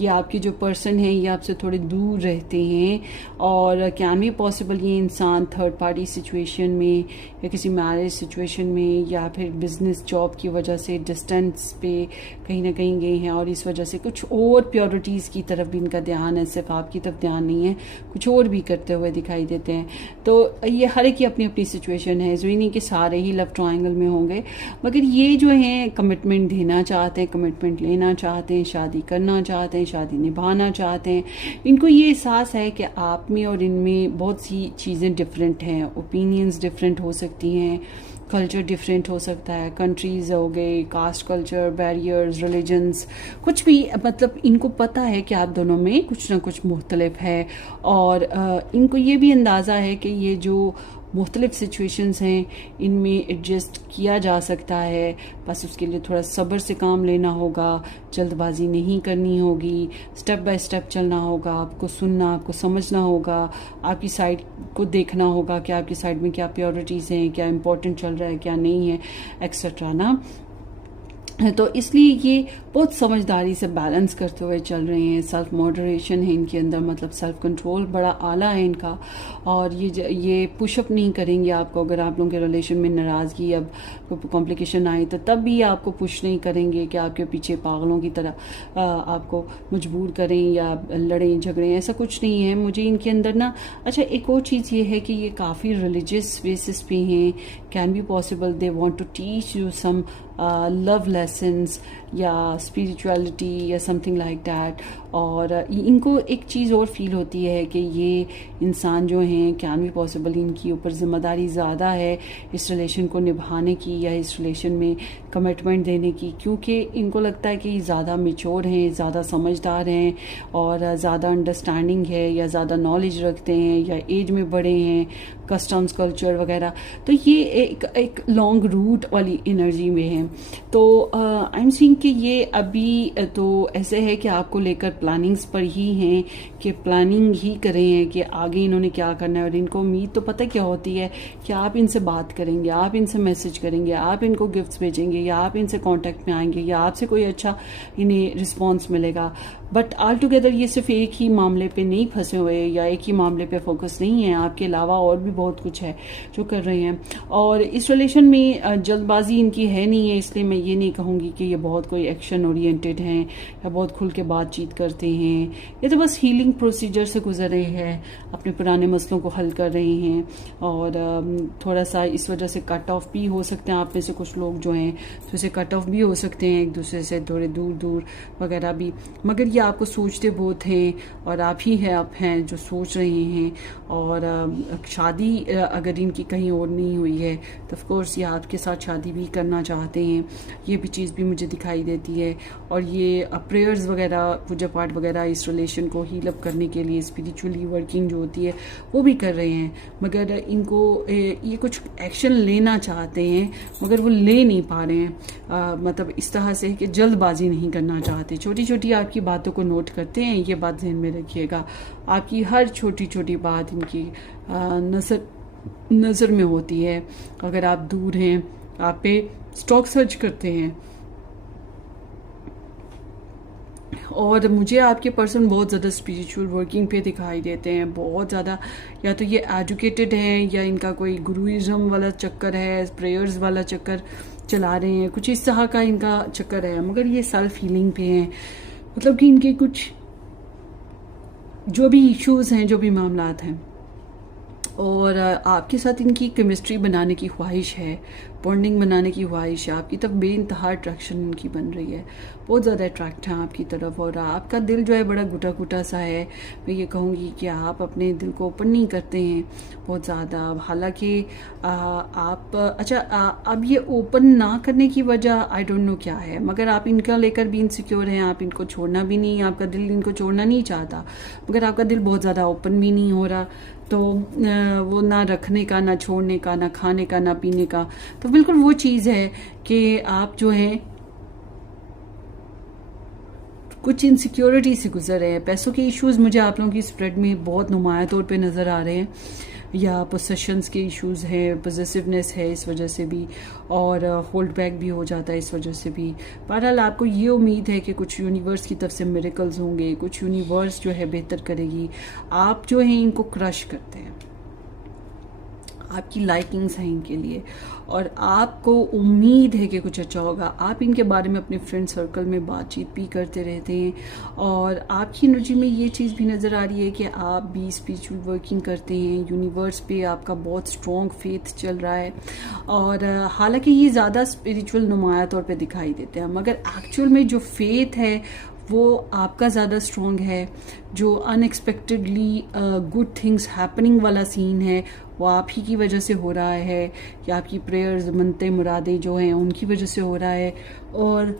ये आपके जो पर्सन है ये आपसे थोड़े दूर रहते हैं और कैन बी पॉसिबल ये इंसान थर्ड पार्टी सिचुएशन में या किसी मैरिज सिचुएशन में या फिर बिजनेस जॉब की वजह से डिस्टेंस पे कहीं ना कहीं गए हैं और इस वजह से कुछ और प्योरिटीज़ की तरफ भी इनका ध्यान है, सिर्फ आपकी तरफ ध्यान नहीं है, कुछ और भी करते हुए दिखाई देते हैं। तो ये हर एक की अपनी अपनी सिचुएशन है, जो नहीं कि सारे ही लव ट्रायंगल में होंगे, मगर ये जो हैं कमिटमेंट देना चाहते हैं, कमिटमेंट लेना चाहते हैं, शादी करना चाहते हैं, शादी निभाना चाहते हैं। इनको ये एहसास है कि आप में और इनमें बहुत सी चीज़ें डिफरेंट हैं, ओपिनियंस डिफरेंट हो सकती हैं, कल्चर डिफरेंट हो सकता है, कंट्रीज हो गए, कास्ट कल्चर, बैरियर्स, रिलीजन्स, कुछ भी, मतलब इनको पता है कि आप दोनों में कुछ ना कुछ मुख्तलिफ है और इनको ये भी अंदाज़ा है कि ये जो मुख्तलिफ सिचुएशंस हैं इनमें एडजस्ट किया जा सकता है, बस उसके लिए थोड़ा सब्र से काम लेना होगा, जल्दबाजी नहीं करनी होगी, स्टेप बाय स्टेप चलना होगा, आपको सुनना, आपको समझना होगा, आपकी साइड को देखना होगा कि आपकी साइड में क्या प्योरिटीज़ हैं, क्या इंपॉर्टेंट चल रहा है, क्या नहीं है, एक्सेट्रा ना। तो इसलिए ये बहुत समझदारी से बैलेंस करते हुए चल रहे हैं। सेल्फ मॉडरेशन है इनके अंदर, मतलब सेल्फ कंट्रोल बड़ा आला है इनका, और ये पुशअप नहीं करेंगे आपको। अगर आप लोगों के रिलेशन में नाराज़गी अब कॉम्प्लिकेशन आए तो तब भी आपको पुश नहीं करेंगे कि आपके पीछे पागलों की तरह आपको मजबूर करें या लड़ें झगड़ें, ऐसा कुछ नहीं है। मुझे इनके अंदर ना, अच्छा एक और चीज़ ये है कि ये काफ़ी रिलीजियस बेसिस पे हैं। Can be possible they want to teach you some love lessons या स्पिरिचुअलिटी या समथिंग लाइक दैट। और इनको एक चीज़ और फील होती है कि ये इंसान जो हैं, कैन बी पॉसिबल इनकी ऊपर जिम्मेदारी ज़्यादा है इस रिलेशन को निभाने की या इस रिलेशन में कमिटमेंट देने की, क्योंकि इनको लगता है कि ज़्यादा मेच्योर हैं, ज़्यादा समझदार हैं और ज़्यादा अंडरस्टैंडिंग है या ज़्यादा नॉलेज रखते हैं या एज में बड़े हैं, कस्टम्स कल्चर वगैरह। तो ये एक लॉन्ग रूट वाली एनर्जी में है। तो आई एम सीइंग कि ये अभी तो ऐसे है कि आपको लेकर प्लानिंग्स पर ही हैं कि प्लानिंग ही कर रहे हैं कि आगे इन्होंने क्या करना है। और इनको उम्मीद तो पता क्या होती है कि आप इनसे बात करेंगे, आप इनसे मैसेज करेंगे, आप इनको गिफ्ट्स भेजेंगे या आप इनसे कांटेक्ट में आएंगे या आपसे कोई अच्छा इन्हें रिस्पॉन्स मिलेगा। बट ऑल टुगेदर ये सिर्फ एक ही मामले पे नहीं फंसे हुए या एक ही मामले पे फोकस नहीं है, आपके अलावा और भी बहुत कुछ है जो कर रहे हैं। और इस रिलेशन में जल्दबाजी इनकी है नहीं है, इसलिए मैं ये नहीं कहूँगी कि ये बहुत कोई एक्शन ओरिएंटेड हैं या बहुत खुल के बातचीत करते हैं। ये तो बस हीलिंग प्रोसीजर से गुजर रहे हैं, अपने पुराने मसलों को हल कर रहे हैं और थोड़ा सा इस वजह से कट ऑफ भी हो सकते हैं। आप में से कुछ लोग जो हैं तो इसे कट ऑफ भी हो सकते हैं एक दूसरे से थोड़े दूर दूर वगैरह भी, मगर ये आपको सोचते बहुत हैं और आप ही हैं जो सोच रहे हैं। और शादी अगर इनकी कहीं और नहीं हुई है तो ऑफकोर्स ये आपके साथ शादी भी करना चाहते हैं, ये भी चीज़ भी मुझे दिखाई देती है। और ये प्रेयर्स वगैरह, पूजा पाठ वगैरह इस रिलेशन को हील अप करने के लिए स्पिरिचुअली वर्किंग जो होती है वो भी कर रहे हैं, मगर इनको ये कुछ एक्शन लेना चाहते हैं मगर वो ले नहीं पा रहे हैं। मतलब इस तरह से कि जल्दबाजी नहीं करना चाहते, छोटी छोटी आपकी बातों को नोट करते हैं। ये बात ध्यान में रखिएगा, आपकी हर छोटी छोटी बात इनकी नज़र में होती है। अगर आप दूर हैं, आप पे स्टॉक सर्च करते हैं और मुझे आपके पर्सन बहुत ज़्यादा स्पिरिचुअल वर्किंग पे दिखाई देते हैं, बहुत ज़्यादा। या तो ये एजुकेटेड हैं या इनका कोई गुरुइज्म वाला चक्कर है, प्रेयर्स वाला चक्कर चला रहे हैं, कुछ इस तरह का इनका चक्कर है। मगर ये सेल्फ हीलिंग पे हैं, मतलब कि इनके कुछ जो भी इश्यूज हैं, जो भी मामलात हैं, और आपके साथ इनकी केमिस्ट्री बनाने की ख्वाहिश है, बॉन्डिंग बनाने की ख्वाहिश है, आपकी तरफ बेइंतहा अट्रैक्शन इनकी बन रही है, बहुत ज़्यादा अट्रैक्ट हैं आपकी तरफ। और आपका दिल जो है बड़ा घुटा घुटा सा है। मैं ये कहूँगी कि आप अपने दिल को ओपन नहीं करते हैं बहुत ज़्यादा। हालांकि आप अब ये ओपन ना करने की वजह आई डोंट नो क्या है, मगर आप इनका लेकर भी इनसिक्योर हैं, आप इनको छोड़ना भी नहीं, आपका दिल इनको छोड़ना नहीं चाहता, मगर आपका दिल बहुत ज़्यादा ओपन भी नहीं हो रहा। तो वो ना रखने का, ना छोड़ने का, ना खाने का, ना पीने का। तो बिल्कुल वो चीज़ है कि आप जो हैं कुछ इनसिक्योरिटी से गुजर रहे हैं। पैसों के इश्यूज मुझे आप लोगों की स्प्रेड में बहुत नुमाया तौर पे नज़र आ रहे हैं, या पोसेशंस के इश्यूज हैं, पॉजिटिवनेस है इस वजह से भी, और होल्ड बैक भी हो जाता है इस वजह से भी। बहरहाल आपको ये उम्मीद है कि कुछ यूनिवर्स की तरफ से मिरेकल्स होंगे, कुछ यूनिवर्स जो है बेहतर करेगी। आप जो हैं इनको क्रश करते हैं, आपकी लाइकिंग्स हैं इनके लिए, और आपको उम्मीद है कि कुछ अच्छा होगा। आप इनके बारे में अपने फ्रेंड सर्कल में बातचीत भी करते रहते हैं, और आपकी एनर्जी में ये चीज़ भी नज़र आ रही है कि आप भी स्पिरिचुअल वर्किंग करते हैं, यूनिवर्स पे आपका बहुत स्ट्रॉन्ग फेथ चल रहा है। और हालांकि ये ज़्यादा स्पिरिचुअल नुमाया तौर पे दिखाई देते हैं, मगर एक्चुअल में जो फेथ है वो आपका ज़्यादा स्ट्रॉन्ग है। जो अनएक्सपेक्टेडली गुड थिंग्स हैपनिंग वाला सीन है वो आप ही की वजह से हो रहा है, या आपकी प्रेयर्स, मनते, मुरादें जो हैं उनकी वजह से हो रहा है। और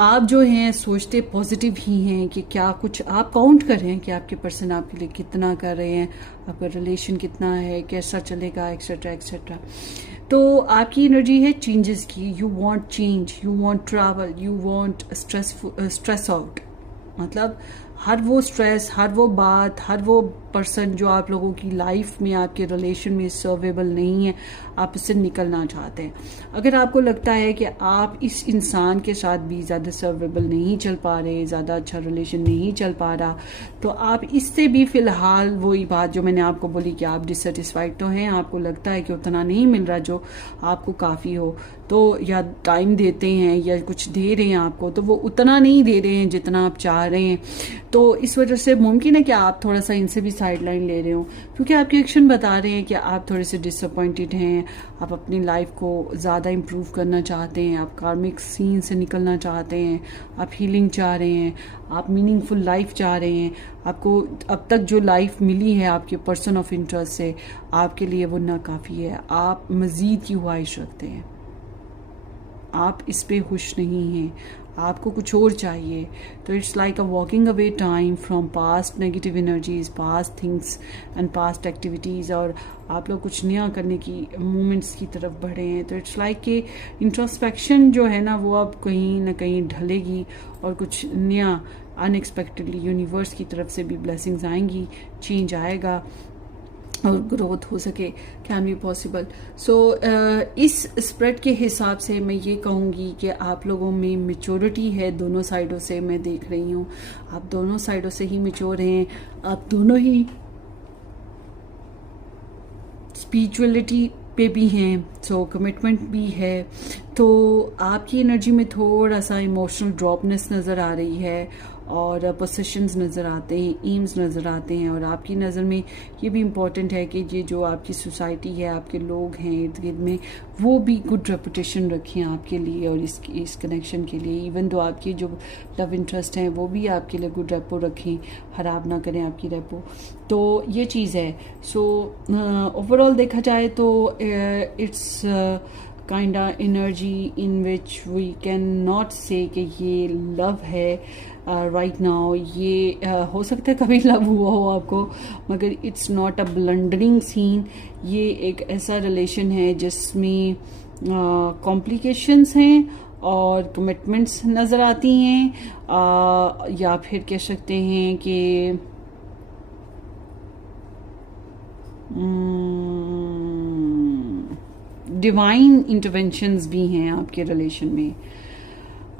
आप जो हैं सोचते पॉजिटिव ही हैं कि क्या कुछ आप काउंट कर रहे हैं कि आपके पर्सन आपके लिए कितना कर रहे हैं, आपका रिलेशन कितना है, कैसा चलेगा, एक्सेट्रा एक्सेट्रा। तो आपकी एनर्जी है चेंजेस की। You want change, you want travel, you want stress out. मतलब हर वो स्ट्रेस, हर वो बात, हर वो पर्सन जो आप लोगों की लाइफ में, आपके रिलेशन में सर्वेबल नहीं है, आप इससे निकलना चाहते हैं। अगर आपको लगता है कि आप इस इंसान के साथ भी ज़्यादा सर्वेबल नहीं चल पा रहे, ज़्यादा अच्छा रिलेशन नहीं चल पा रहा, तो आप इससे भी फ़िलहाल वही बात जो मैंने आपको बोली कि आप डिससेटिस्फाइड तो हैं, आपको लगता है कि उतना नहीं मिल रहा जो आपको काफ़ी हो, तो या टाइम देते हैं या कुछ दे रहे हैं आपको, तो वो उतना नहीं दे रहे हैं जितना आप चाह रहे हैं। तो इस वजह से मुमकिन है कि आप थोड़ा सा इनसे भी साइडलाइन ले रहे हो, क्योंकि आपके एक्शन बता रहे हैं कि आप थोड़े से डिसअपॉइंटेड हैं, आप अपनी लाइफ को ज़्यादा इम्प्रूव करना चाहते हैं, आप कार्मिक सीन से निकलना चाहते हैं, आप हीलिंग चाह रहे हैं, आप मीनिंगफुल लाइफ चाह रहे हैं। आपको अब तक जो लाइफ मिली है आपके पर्सन ऑफ इंटरेस्ट से, आपके लिए वो ना काफ़ी है, आप मज़ीद की ख्वाहिश रखते हैं, आप इस पे खुश नहीं हैं, आपको कुछ और चाहिए। तो it's like a walking away time from past negative energies, past things and past activities, और आप लोग कुछ नया करने की मूवमेंट्स की तरफ बढ़े हैं। तो इट्स लाइक कि इंट्रोस्पेक्शन जो है ना वो अब कहीं ना कहीं ढलेगी, और कुछ नया अनएक्सपेक्टेडली यूनिवर्स की तरफ से भी ब्लेसिंग्स आएंगी, चेंज आएगा, और ग्रोथ हो सके, कैन बी पॉसिबल। सो इस स्प्रेड के हिसाब से मैं ये कहूँगी कि आप लोगों में मेच्योरिटी है, दोनों साइडों से मैं देख रही हूँ, आप दोनों साइडों से ही मेच्योर हैं, आप दोनों ही स्पिरिचुअलिटी पे भी हैं, सो कमिटमेंट भी है। तो आपकी एनर्जी में थोड़ा सा इमोशनल ड्रॉपनेस नज़र आ रही है, और पोसेशंस नज़र आते हैं, एम्स नज़र आते हैं, और आपकी नज़र में ये भी इम्पॉर्टेंट है कि ये जो आपकी सोसाइटी है, आपके लोग हैं इर्द गिर्द में, वो भी गुड रेपुटेशन रखें आपके लिए और इस कनेक्शन के लिए। इवन दो आपके जो लव इंटरेस्ट हैं वो भी आपके लिए गुड रेपो रखें, खराब ना करें आपकी रेपो। तो ये चीज़ है। सो ओवरऑल देखा जाए तो it's kinda energy in which we can not say कि ये लव है राइट नाउ। ये हो सकता है कभी लव हुआ हो आपको, मगर it's not a blundering scene. ये एक ऐसा रिलेशन है जिसमें कॉम्प्लिकेशंस हैं और कमिटमेंट्स नज़र आती हैं, या फिर कह सकते हैं कि डिवाइन इंटरवेंशंस भी हैं आपके रिलेशन में।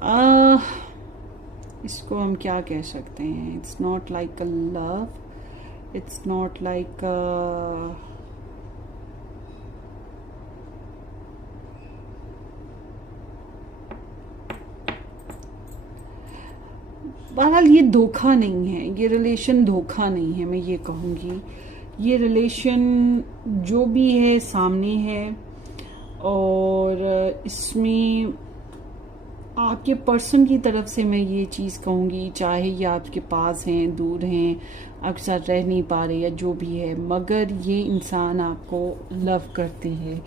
आ, इसको हम क्या कह सकते हैं? It's not like a love, it's not like बहरहाल ये धोखा नहीं है, ये रिलेशन धोखा नहीं है, मैं ये कहूँगी। ये रिलेशन जो भी है सामने है, और इसमें आपके पर्सन की तरफ से मैं ये चीज़ कहूँगी, चाहे ये आपके पास हैं, दूर हैं, आपके साथ रह नहीं पा रहे या जो भी है, मगर ये इंसान आपको लव करते हैं,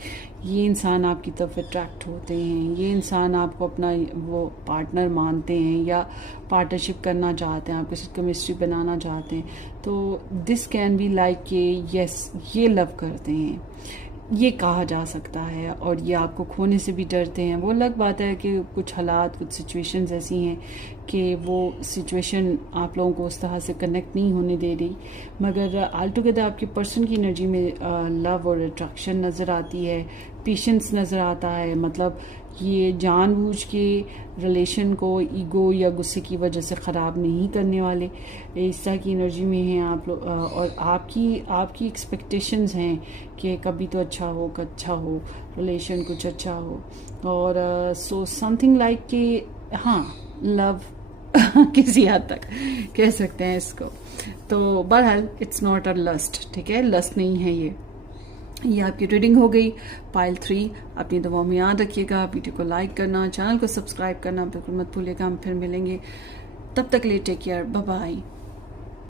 ये इंसान आपकी तरफ अट्रैक्ट होते हैं, ये इंसान आपको अपना वो पार्टनर मानते हैं या पार्टनरशिप करना चाहते हैं, आपके साथ केमिस्ट्री बनाना चाहते हैं। तो दिस कैन बी लाइक कि यस, ये लव करते हैं, ये कहा जा सकता है। और ये आपको खोने से भी डरते हैं। वो अलग बात है कि कुछ हालात, कुछ सिचुएशंस ऐसी हैं कि वो सिचुएशन आप लोगों को उस तरह से कनेक्ट नहीं होने दे रही, मगर ऑल टुगेदर आपके पर्सन की एनर्जी में लव और अट्रैक्शन नज़र आती है, पेशेंस नज़र आता है। मतलब ये जानबूझ के रिलेशन को ईगो या गुस्से की वजह से ख़राब नहीं करने वाले, इस तरह की एनर्जी में हैं आप लोग। और आपकी एक्सपेक्टेशंस हैं कि कभी तो अच्छा हो, रिलेशन कुछ अच्छा हो। और सो समथिंग लाइक कि हाँ, लव किसी हद तक कह सकते हैं इसको। तो बहरहाल इट्स नॉट अ लस्ट, ठीक है, लस्ट नहीं है ये आपकी रीडिंग हो गई पाइल 3। अपनी दवाओं में याद रखिएगा, वीडियो को लाइक करना, चैनल को सब्सक्राइब करना बिल्कुल मत भूलिएगा। हम फिर मिलेंगे, तब तक ले टेक केयर, बाय बाय।